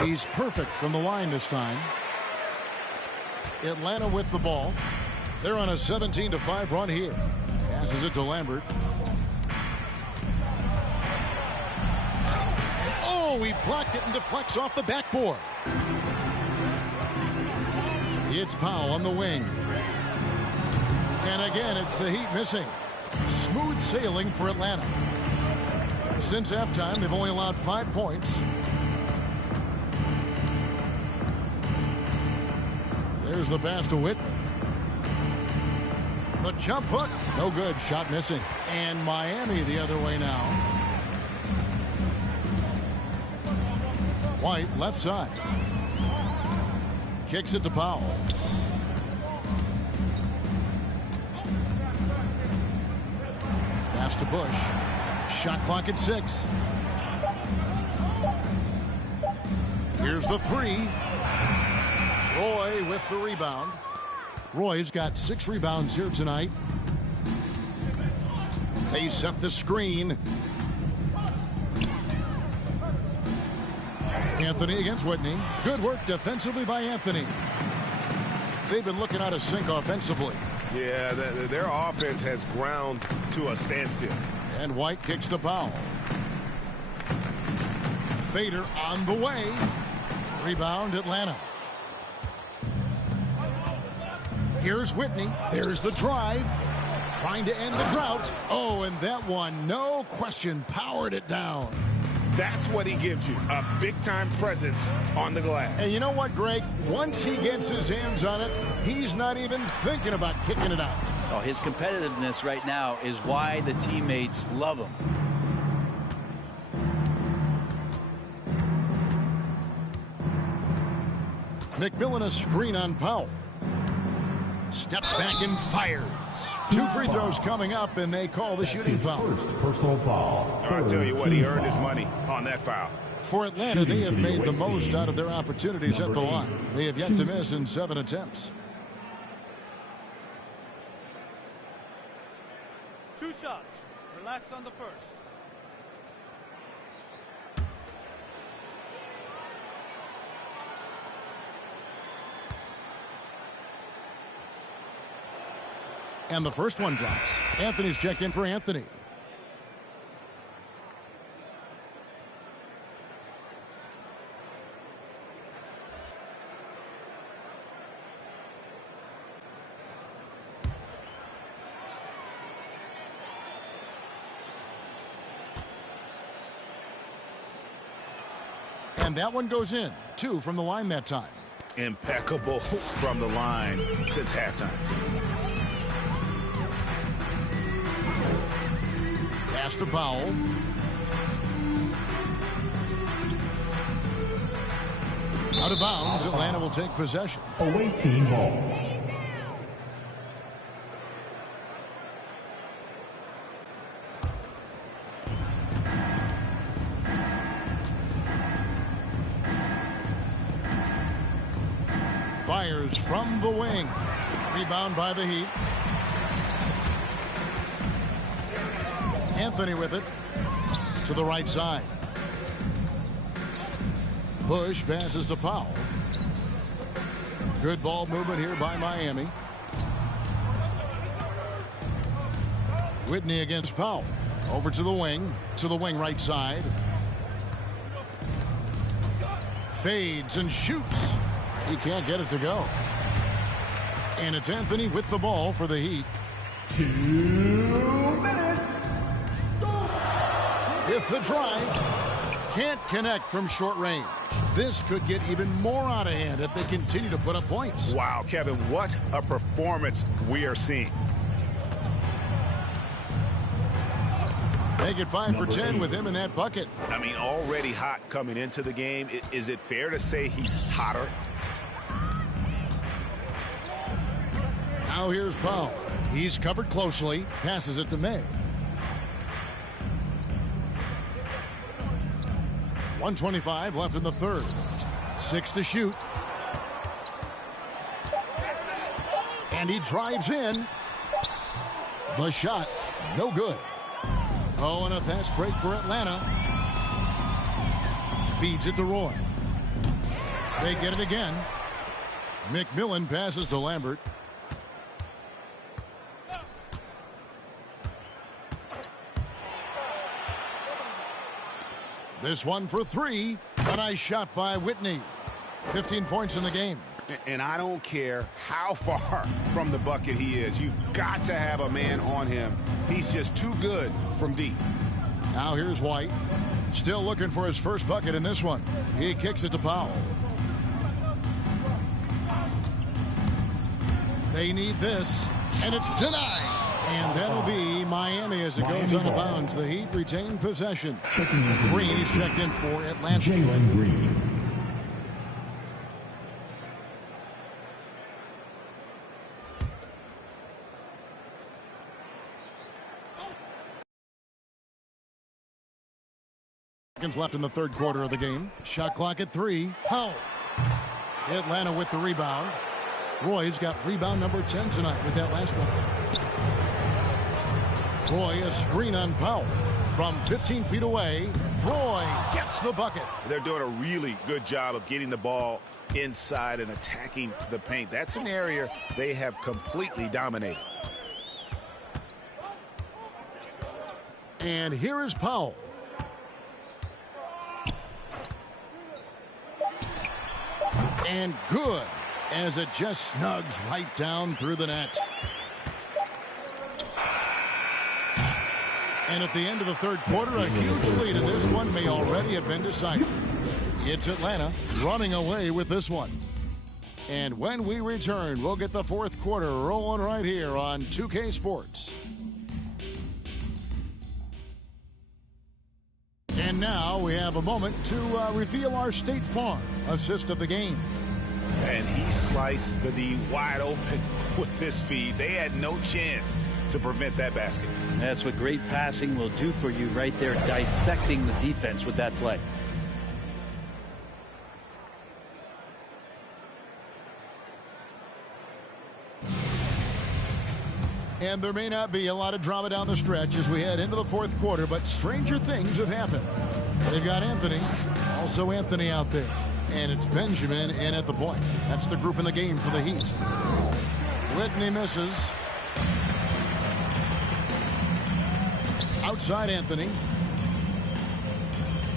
He's perfect from the line this time. Atlanta with the ball. They're on a 17-5 run here. Passes it to Lambert. Oh, he blocked it and deflects off the backboard. It's Powell on the wing. And again, it's the Heat missing. Smooth sailing for Atlanta. Since halftime, they've only allowed 5 points. There's the pass to Whitney. The jump hook. No good. Shot missing. And Miami the other way now. White, left side. Kicks it to Powell. Pass to Bush. Shot clock at 6. Here's the 3. Roy with the rebound. Roy's got 6 rebounds here tonight. They set the screen. Anthony against Whitney. Good work defensively by Anthony. They've been looking out of sync offensively. Yeah, their offense has ground to a standstill. And White kicks to Powell. Fader on the way. Rebound Atlanta. Here's Whitney. There's the drive. Trying to end the drought. Oh, and that one, no question, powered it down. That's what he gives you, a big-time presence on the glass. And you know what, Greg? Once he gets his hands on it, he's not even thinking about kicking it out. Oh, his competitiveness right now is why the teammates love him. McMillan a screen on Powell. Steps back and fires. 2 free throws coming up, and they call the shooting foul. First personal foul. I'll tell you what, he earned his money on that foul. For Atlanta, they have made the most out of their opportunities at the line. They have yet to miss in 7 attempts. 2 shots. Relax on the first. And the first one drops. Anthony's checked in for Anthony. And that one goes in. 2 from the line that time. Impeccable from the line since halftime. Pass to Powell. Out of bounds, Atlanta will take possession. Away team ball. Fires from the wing. Rebound by the Heat. Anthony with it to the right side. Bush passes to Powell. Good ball movement here by Miami. Whitney against Powell. Over to the wing right side. Fades and shoots. He can't get it to go. And it's Anthony with the ball for the Heat. 2 minutes. With the drive, can't connect from short range. This could get even more out of hand if they continue to put up points. Wow, Kevin, what a performance we are seeing. Make it 5 for 10 with him in that bucket. I mean, already hot coming into the game. Is it fair to say he's hotter? Now here's Powell. He's covered closely. Passes it to May. 1:25 left in the third. 6 to shoot. And he drives in. The shot, no good. Oh, and a fast break for Atlanta. Feeds it to Roy. They get it again. McMillan passes to Lambert. This one for 3. A nice shot by Whitney. 15 points in the game. And I don't care how far from the bucket he is. You've got to have a man on him. He's just too good from deep. Now here's White. Still looking for his first bucket in this one. He kicks it to Powell. They need this, and it's denied. And that'll be Miami as it goes out of bounds. The Heat retain possession. Green is checked in for Atlanta. Jalen Green. Seconds left in the third quarter of the game. Shot clock at 3. Powell. Atlanta with the rebound. Roy's got rebound number 10 tonight with that last one. Roy, a screen on Powell. From 15 feet away, Roy gets the bucket. They're doing a really good job of getting the ball inside and attacking the paint. That's an area they have completely dominated. And here is Powell. And good, as it just snugs right down through the net. And at the end of the third quarter, a huge lead in this one may already have been decided. It's Atlanta running away with this one. And when we return, we'll get the fourth quarter rolling right here on 2K Sports. And now we have a moment to reveal our State Farm assist of the game. And he sliced the D wide open with this feed. They had no chance to prevent that basket. That's what great passing will do for you right there, dissecting the defense with that play. And there may not be a lot of drama down the stretch as we head into the fourth quarter, but stranger things have happened. They've got Anthony, also Anthony out there. And it's Benjamin in at the point. That's the group in the game for the Heat. Whitney misses. Outside Anthony.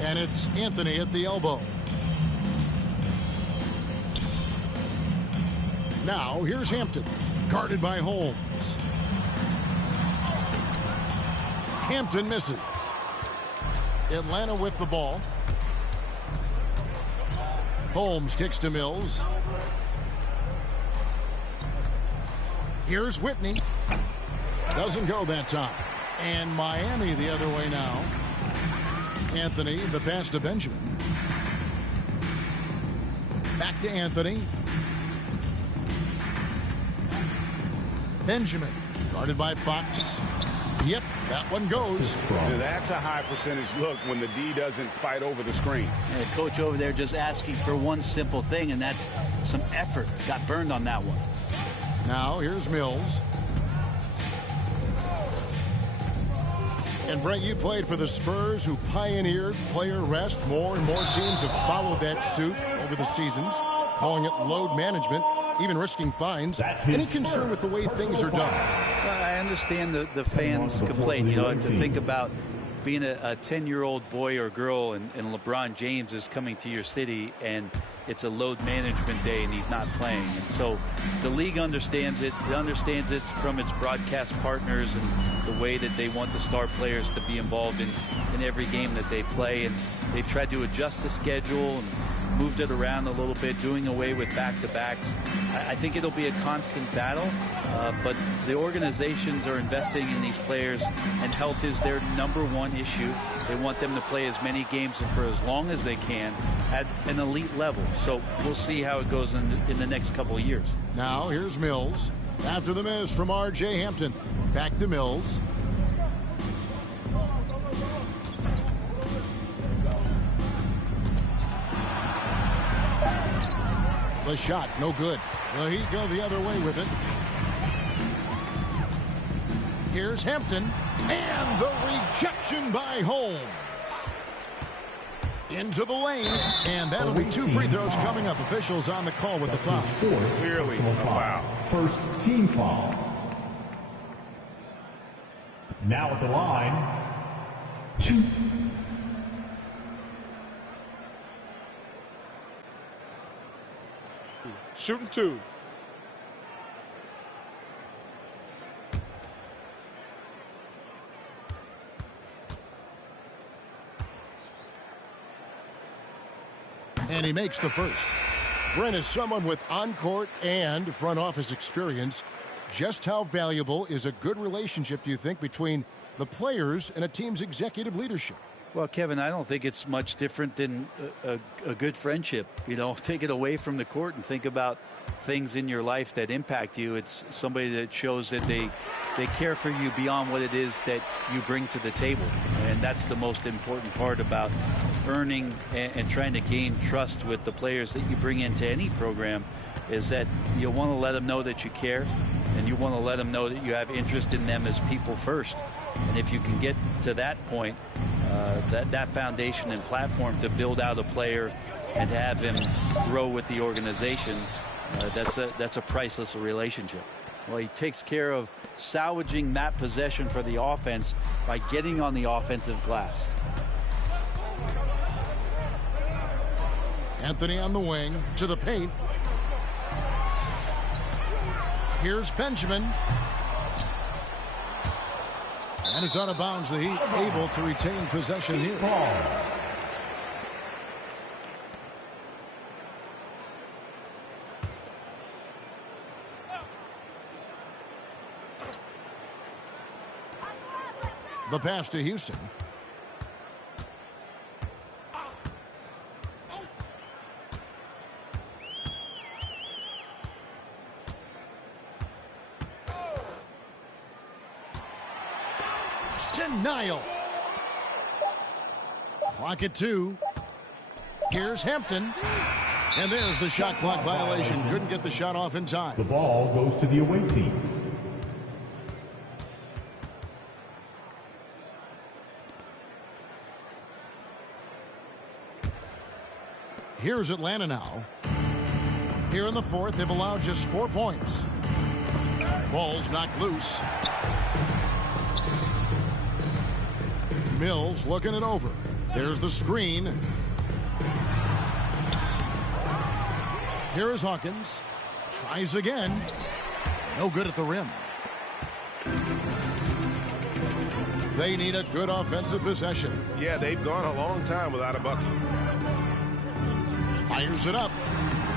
And it's Anthony at the elbow. Now here's Hampton. Guarded by Holmes. Hampton misses. Atlanta with the ball. Holmes kicks to Mills. Here's Whitney. Doesn't go that time. And Miami the other way now. Anthony, the pass to Benjamin. Back to Anthony. Benjamin, guarded by Fox. Yep, that one goes. That's a high percentage look when the D doesn't fight over the screen. And the coach over there just asking for one simple thing, and that's some effort. Got burned on that one. Now here's Mills. And Brent, you played for the Spurs, who pioneered player rest. More and more teams have followed that suit over the seasons, calling it load management, even risking fines. Any concern with the way things are done? I understand the fans complain, to think about being a 10-year-old boy or girl and LeBron James is coming to your city and it's a load management day and he's not playing. And so the league understands it. It understands it from its broadcast partners and the way that they want the star players to be involved in every game that they play. And they've tried to adjust the schedule and moved it around a little bit, doing away with back-to-backs. I think it'll be a constant battle, but the organizations are investing in these players, and health is their number one issue. They want them to play as many games and for as long as they can at an elite level. So we'll see how it goes in the next couple of years. Now here's Mills. After the miss from R.J. Hampton. Back to Mills. The shot, no good. The Heat go the other way with it. Here's Hampton. And the rejection by Holmes. Into the lane. And that'll be 2 free throws coming up. Officials on the call with the foul. Clearly a foul. First team foul. Now at the line, 2. Shooting 2. And he makes the first. Brent, is someone with on-court and front office experience, just how valuable is a good relationship, do you think, between the players and a team's executive leadership? Well, Kevin, I don't think it's much different than a good friendship. You know, take it away from the court and think about things in your life that impact you. It's somebody that shows that they care for you beyond what it is that you bring to the table. And that's the most important part about earning and trying to gain trust with the players that you bring into any program, is that you want to let them know that you care, and you want to let them know that you have interest in them as people first. And if you can get to that point, that foundation and platform to build out a player and to have him grow with the organization, that's a priceless relationship. Well, he takes care of salvaging that possession for the offense by getting on the offensive glass. Anthony on the wing to the paint. Here's Benjamin. And it's out of bounds. The Heat able to retain possession here. The pass to Houston. Denial. Clock at 2. Here's Hampton. And there's the shot clock violation. Couldn't get the shot off in time. The ball goes to the away team. Here's Atlanta now. Here in the fourth, they've allowed just 4 points. Ball's knocked loose. Mills looking it over. There's the screen. Here is Hawkins. Tries again. No good at the rim. They need a good offensive possession. Yeah, they've gone a long time without a bucket. Fires it up.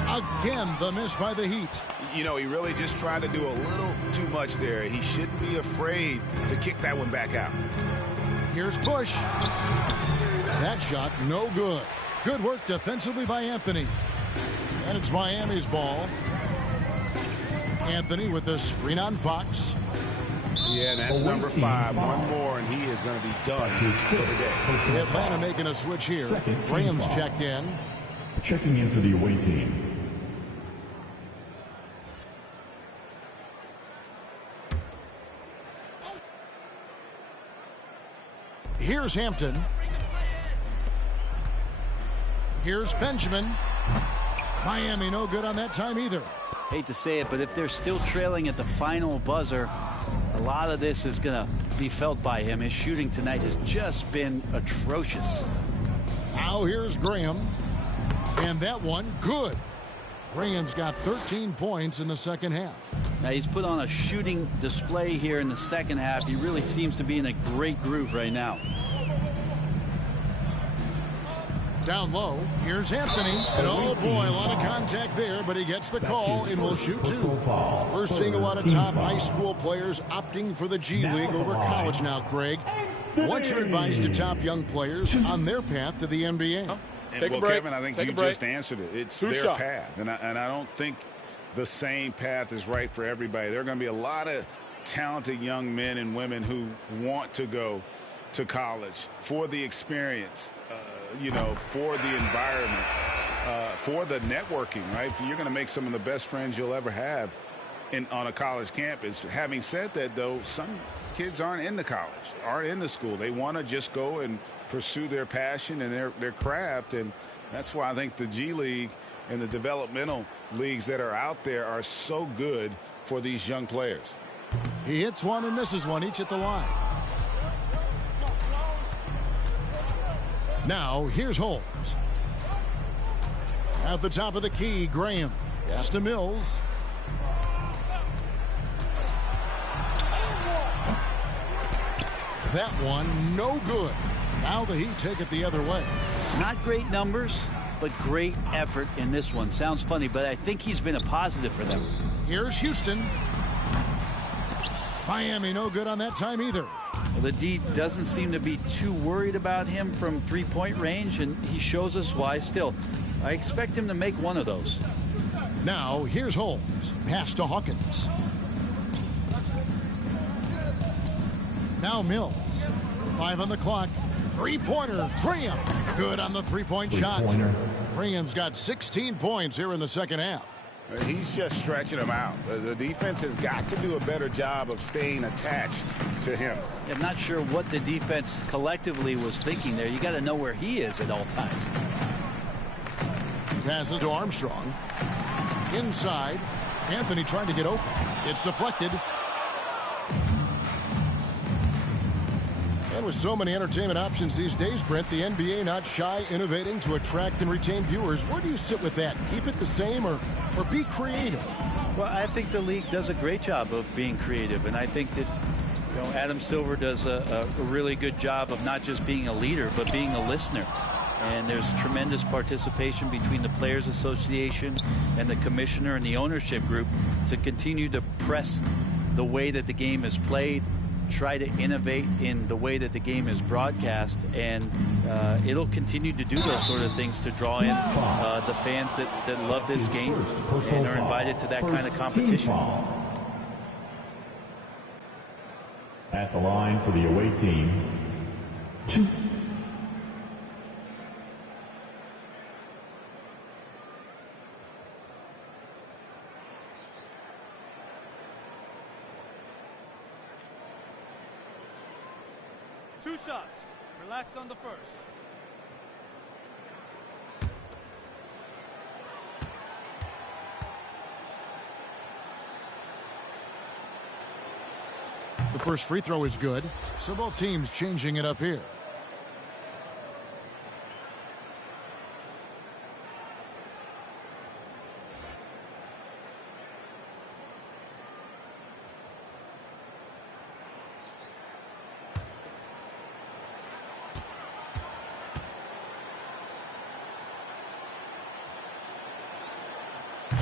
Again, the miss by the Heat. You know, he really just tried to do a little too much there. He shouldn't be afraid to kick that one back out. Here's Bush. That shot, no good. Good work defensively by Anthony. And it's Miami's ball. Anthony with the screen on Fox. Yeah, and that's number 5. One more, and he is going to be done for the day. Atlanta making a switch here. Graham's checked in. Checking in for the away team. Here's Hampton. Here's Benjamin. Miami no good on that time either. Hate to say it, but if they're still trailing at the final buzzer, a lot of this is going to be felt by him. His shooting tonight has just been atrocious. Now here's Graham. And that one, good. Graham's got 13 points in the second half. Now he's put on a shooting display here in the second half. He really seems to be in a great groove right now. Down low, here's Anthony. And oh boy, a lot of contact there, but he gets the call and will shoot 2. We're seeing a lot of top high school players opting for the G League over college now, Craig. What's your advice to top young players on their path to the NBA? Take a break. Kevin, I think you just answered it. It's their path. And I don't think the same path is right for everybody. There are going to be a lot of talented young men and women who want to go to college for the experience, you know, for the environment, for the networking, right? You're going to make some of the best friends you'll ever have on a college campus. Having said that, though, some kids aren't in the college, aren't in the school. They want to just go and pursue their passion and their craft, and that's why I think the G League and the developmental leagues that are out there are so good for these young players. He hits one and misses one, each at the line. Now here's Holmes. At the top of the key, Graham. Pass to Mills. That one, no good. Now the Heat take it the other way. Not great numbers, but great effort in this one. Sounds funny, but I think he's been a positive for them. Here's Houston. Miami no good on that time either. Well, the D doesn't seem to be too worried about him from three-point range, and he shows us why. Still, I expect him to make one of those. Now, here's Holmes. Pass to Hawkins. Now Mills. 5 on the clock. Three-pointer. Graham. Good on the three-point shot. Graham's got 16 points here in the second half. He's just stretching him out. The defense has got to do a better job of staying attached to him. I'm not sure what the defense collectively was thinking there. You got to know where he is at all times. Passes to Armstrong. Inside. Anthony trying to get open. It's deflected. And with so many entertainment options these days, Brent, the NBA not shy innovating to attract and retain viewers. Where do you sit with that? Keep it the same or be creative? Well, I think the league does a great job of being creative, and I think that Adam Silver does a really good job of not just being a leader, but being a listener. And there's tremendous participation between the Players Association and the commissioner and the ownership group to continue to press the way that the game is played, try to innovate in the way that the game is broadcast, and it'll continue to do those sort of things to draw in the fans that love this game and are invited to that kind of competition. At the line for the away team, 2. Two shots. Relax on the first. The first free throw is good, so both teams changing it up here.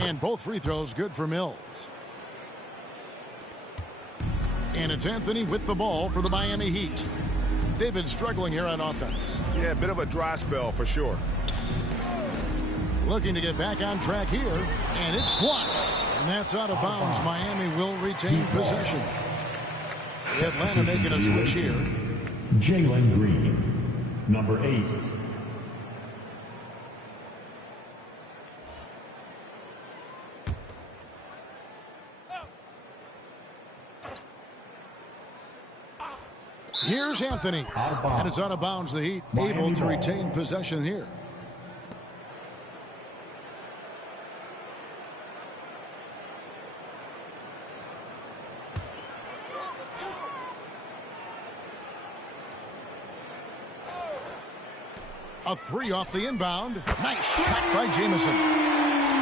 And both free throws good for Mills. And it's Anthony with the ball for the Miami Heat. They've been struggling here on offense. Yeah, a bit of a dry spell for sure. Looking to get back on track here, and it's blocked. And that's out of bounds. Miami will retain possession. Atlanta making a switch here. Jalen Green, number 8. Here's Anthony. And it's out of bounds. The Heat able to retain possession here. A three off the inbound. Nice shot by Jamison.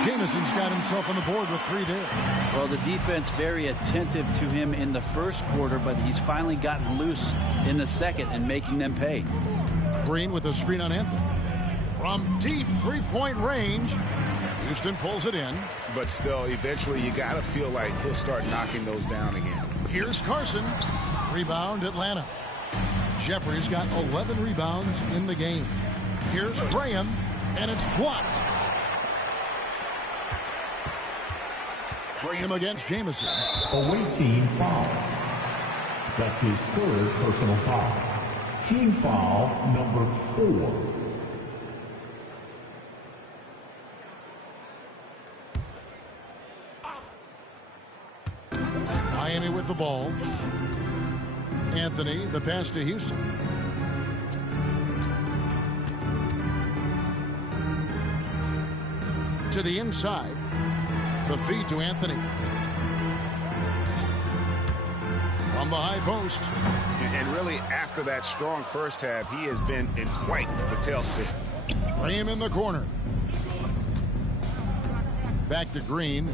Jamison's got himself on the board with 3 there. Well, the defense very attentive to him in the first quarter, but he's finally gotten loose in the second and making them pay. Green with a screen on Anthony. From deep three-point range, Houston pulls it in. But still, eventually you got to feel like he'll start knocking those down again. Here's Carson. Rebound Atlanta. Jeffrey's got 11 rebounds in the game. Here's Graham, and it's blocked. Graham against Jamison. Away team foul. That's his 3rd personal foul. Team foul number 4. Miami with the ball. Anthony, the pass to Houston. To the inside. The feed to Anthony. From the high post. And really, after that strong first half, he has been in quite the tailspin. Graham in the corner. Back to Green.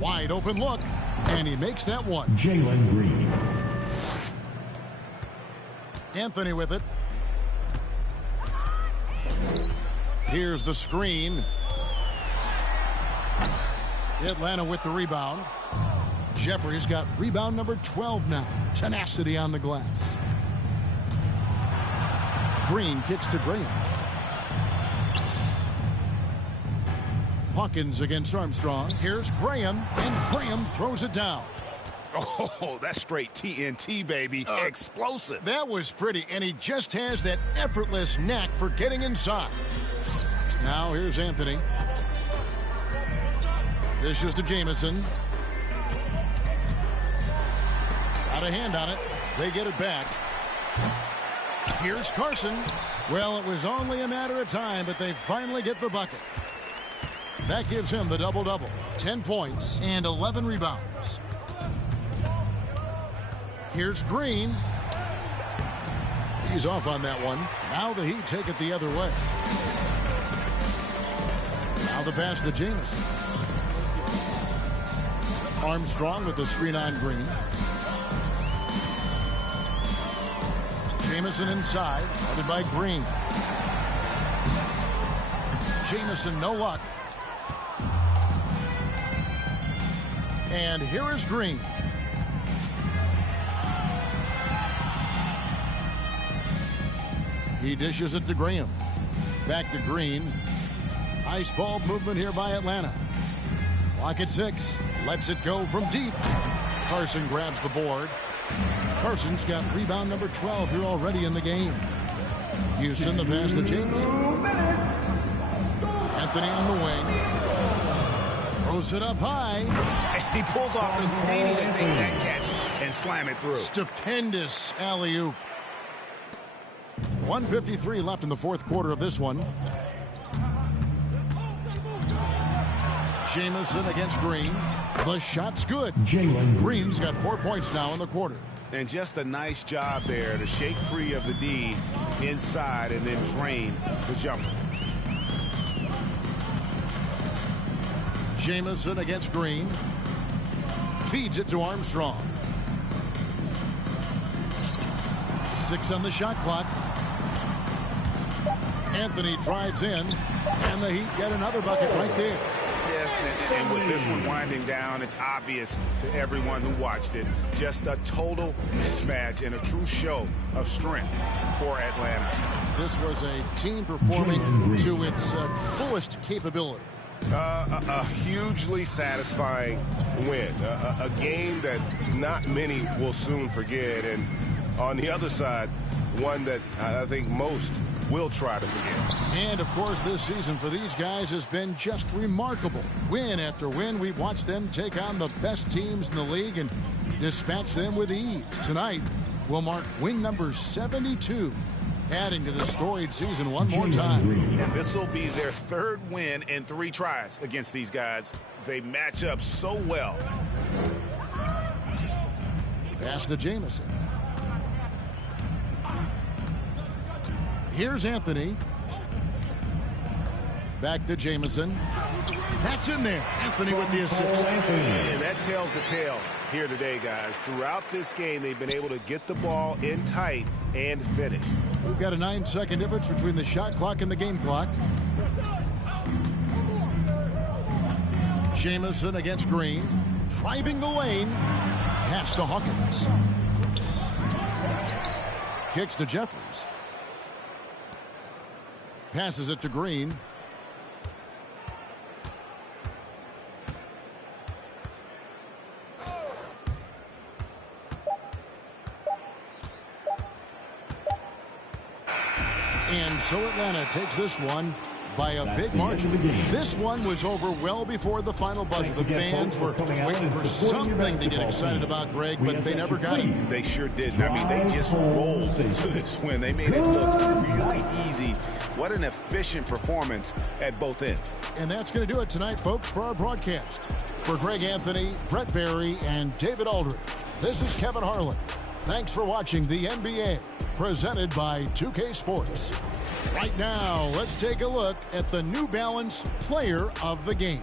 Wide open look, and he makes that one. Jalen Green. Anthony with it. Here's the screen. Atlanta with the rebound. Jeffries got rebound number 12 now. Tenacity on the glass. Green kicks to Graham. Hawkins against Armstrong. Here's Graham, and Graham throws it down. Oh, that's straight TNT, baby. Explosive. That was pretty, and he just has that effortless knack for getting inside. Now here's Anthony. This is to Jamison. Got a hand on it. They get it back. Here's Carson. Well, it was only a matter of time, but they finally get the bucket. That gives him the double-double. 10 points and 11 rebounds. Here's Green. He's off on that one. Now the Heat take it the other way. Now the pass to Jamison. Armstrong with the screen on Green. Jamison inside, headed by Green. Jamison, no luck. And here is Green. He dishes it to Graham. Back to Green. Nice ball movement here by Atlanta. Clock at 6. Lets it go from deep. Carson grabs the board. Carson's got rebound number 12 here already in the game. Houston, the pass to Jamison. Anthony on the wing. Throws it up high. He pulls off the Houdini to make that catch and slam it through. Stupendous alley-oop. 1:53 left in the fourth quarter of this one. Jamison against Green. The shot's good. Green's got 4 points now in the quarter. And just a nice job there to shake free of the D inside and then drain the jumper. Jamison against Green. Feeds it to Armstrong. 6 on the shot clock. Anthony drives in, and the Heat get another bucket right there. Yes, and with this one winding down, it's obvious to everyone who watched it. Just a total mismatch and a true show of strength for Atlanta. This was a team performing to its fullest capability. A hugely satisfying win. A game that not many will soon forget. And on the other side, one that I think most will try to forget. And, of course, this season for these guys has been just remarkable. Win after win, we've watched them take on the best teams in the league and dispatch them with ease. Tonight will mark win number 72, adding to the storied season one more time. And this will be their third win in 3 tries against these guys. They match up so well. Pass to Jamison. Here's Anthony. Back to Jamison. That's in there. Anthony with the assist. And that tells the tale here today, guys. Throughout this game, they've been able to get the ball in tight and finish. We've got a 9-second difference between the shot clock and the game clock. Jamison against Green. Driving the lane. Pass to Hawkins. Kicks to Jeffries. Passes it to Green. And so Atlanta takes this one by a big margin. This one was over well before the final buzzer. The fans were waiting for something to get excited about, Greg, but they never got it. They sure didn't. I mean, they just rolled into this win. They made it look really easy. What an efficient performance at both ends. And that's going to do it tonight, folks, for our broadcast. For Greg Anthony, Brett Barry, and David Aldridge, this is Kevin Harlan. Thanks for watching the NBA, presented by 2K Sports. Right now, let's take a look at the New Balance Player of the Game.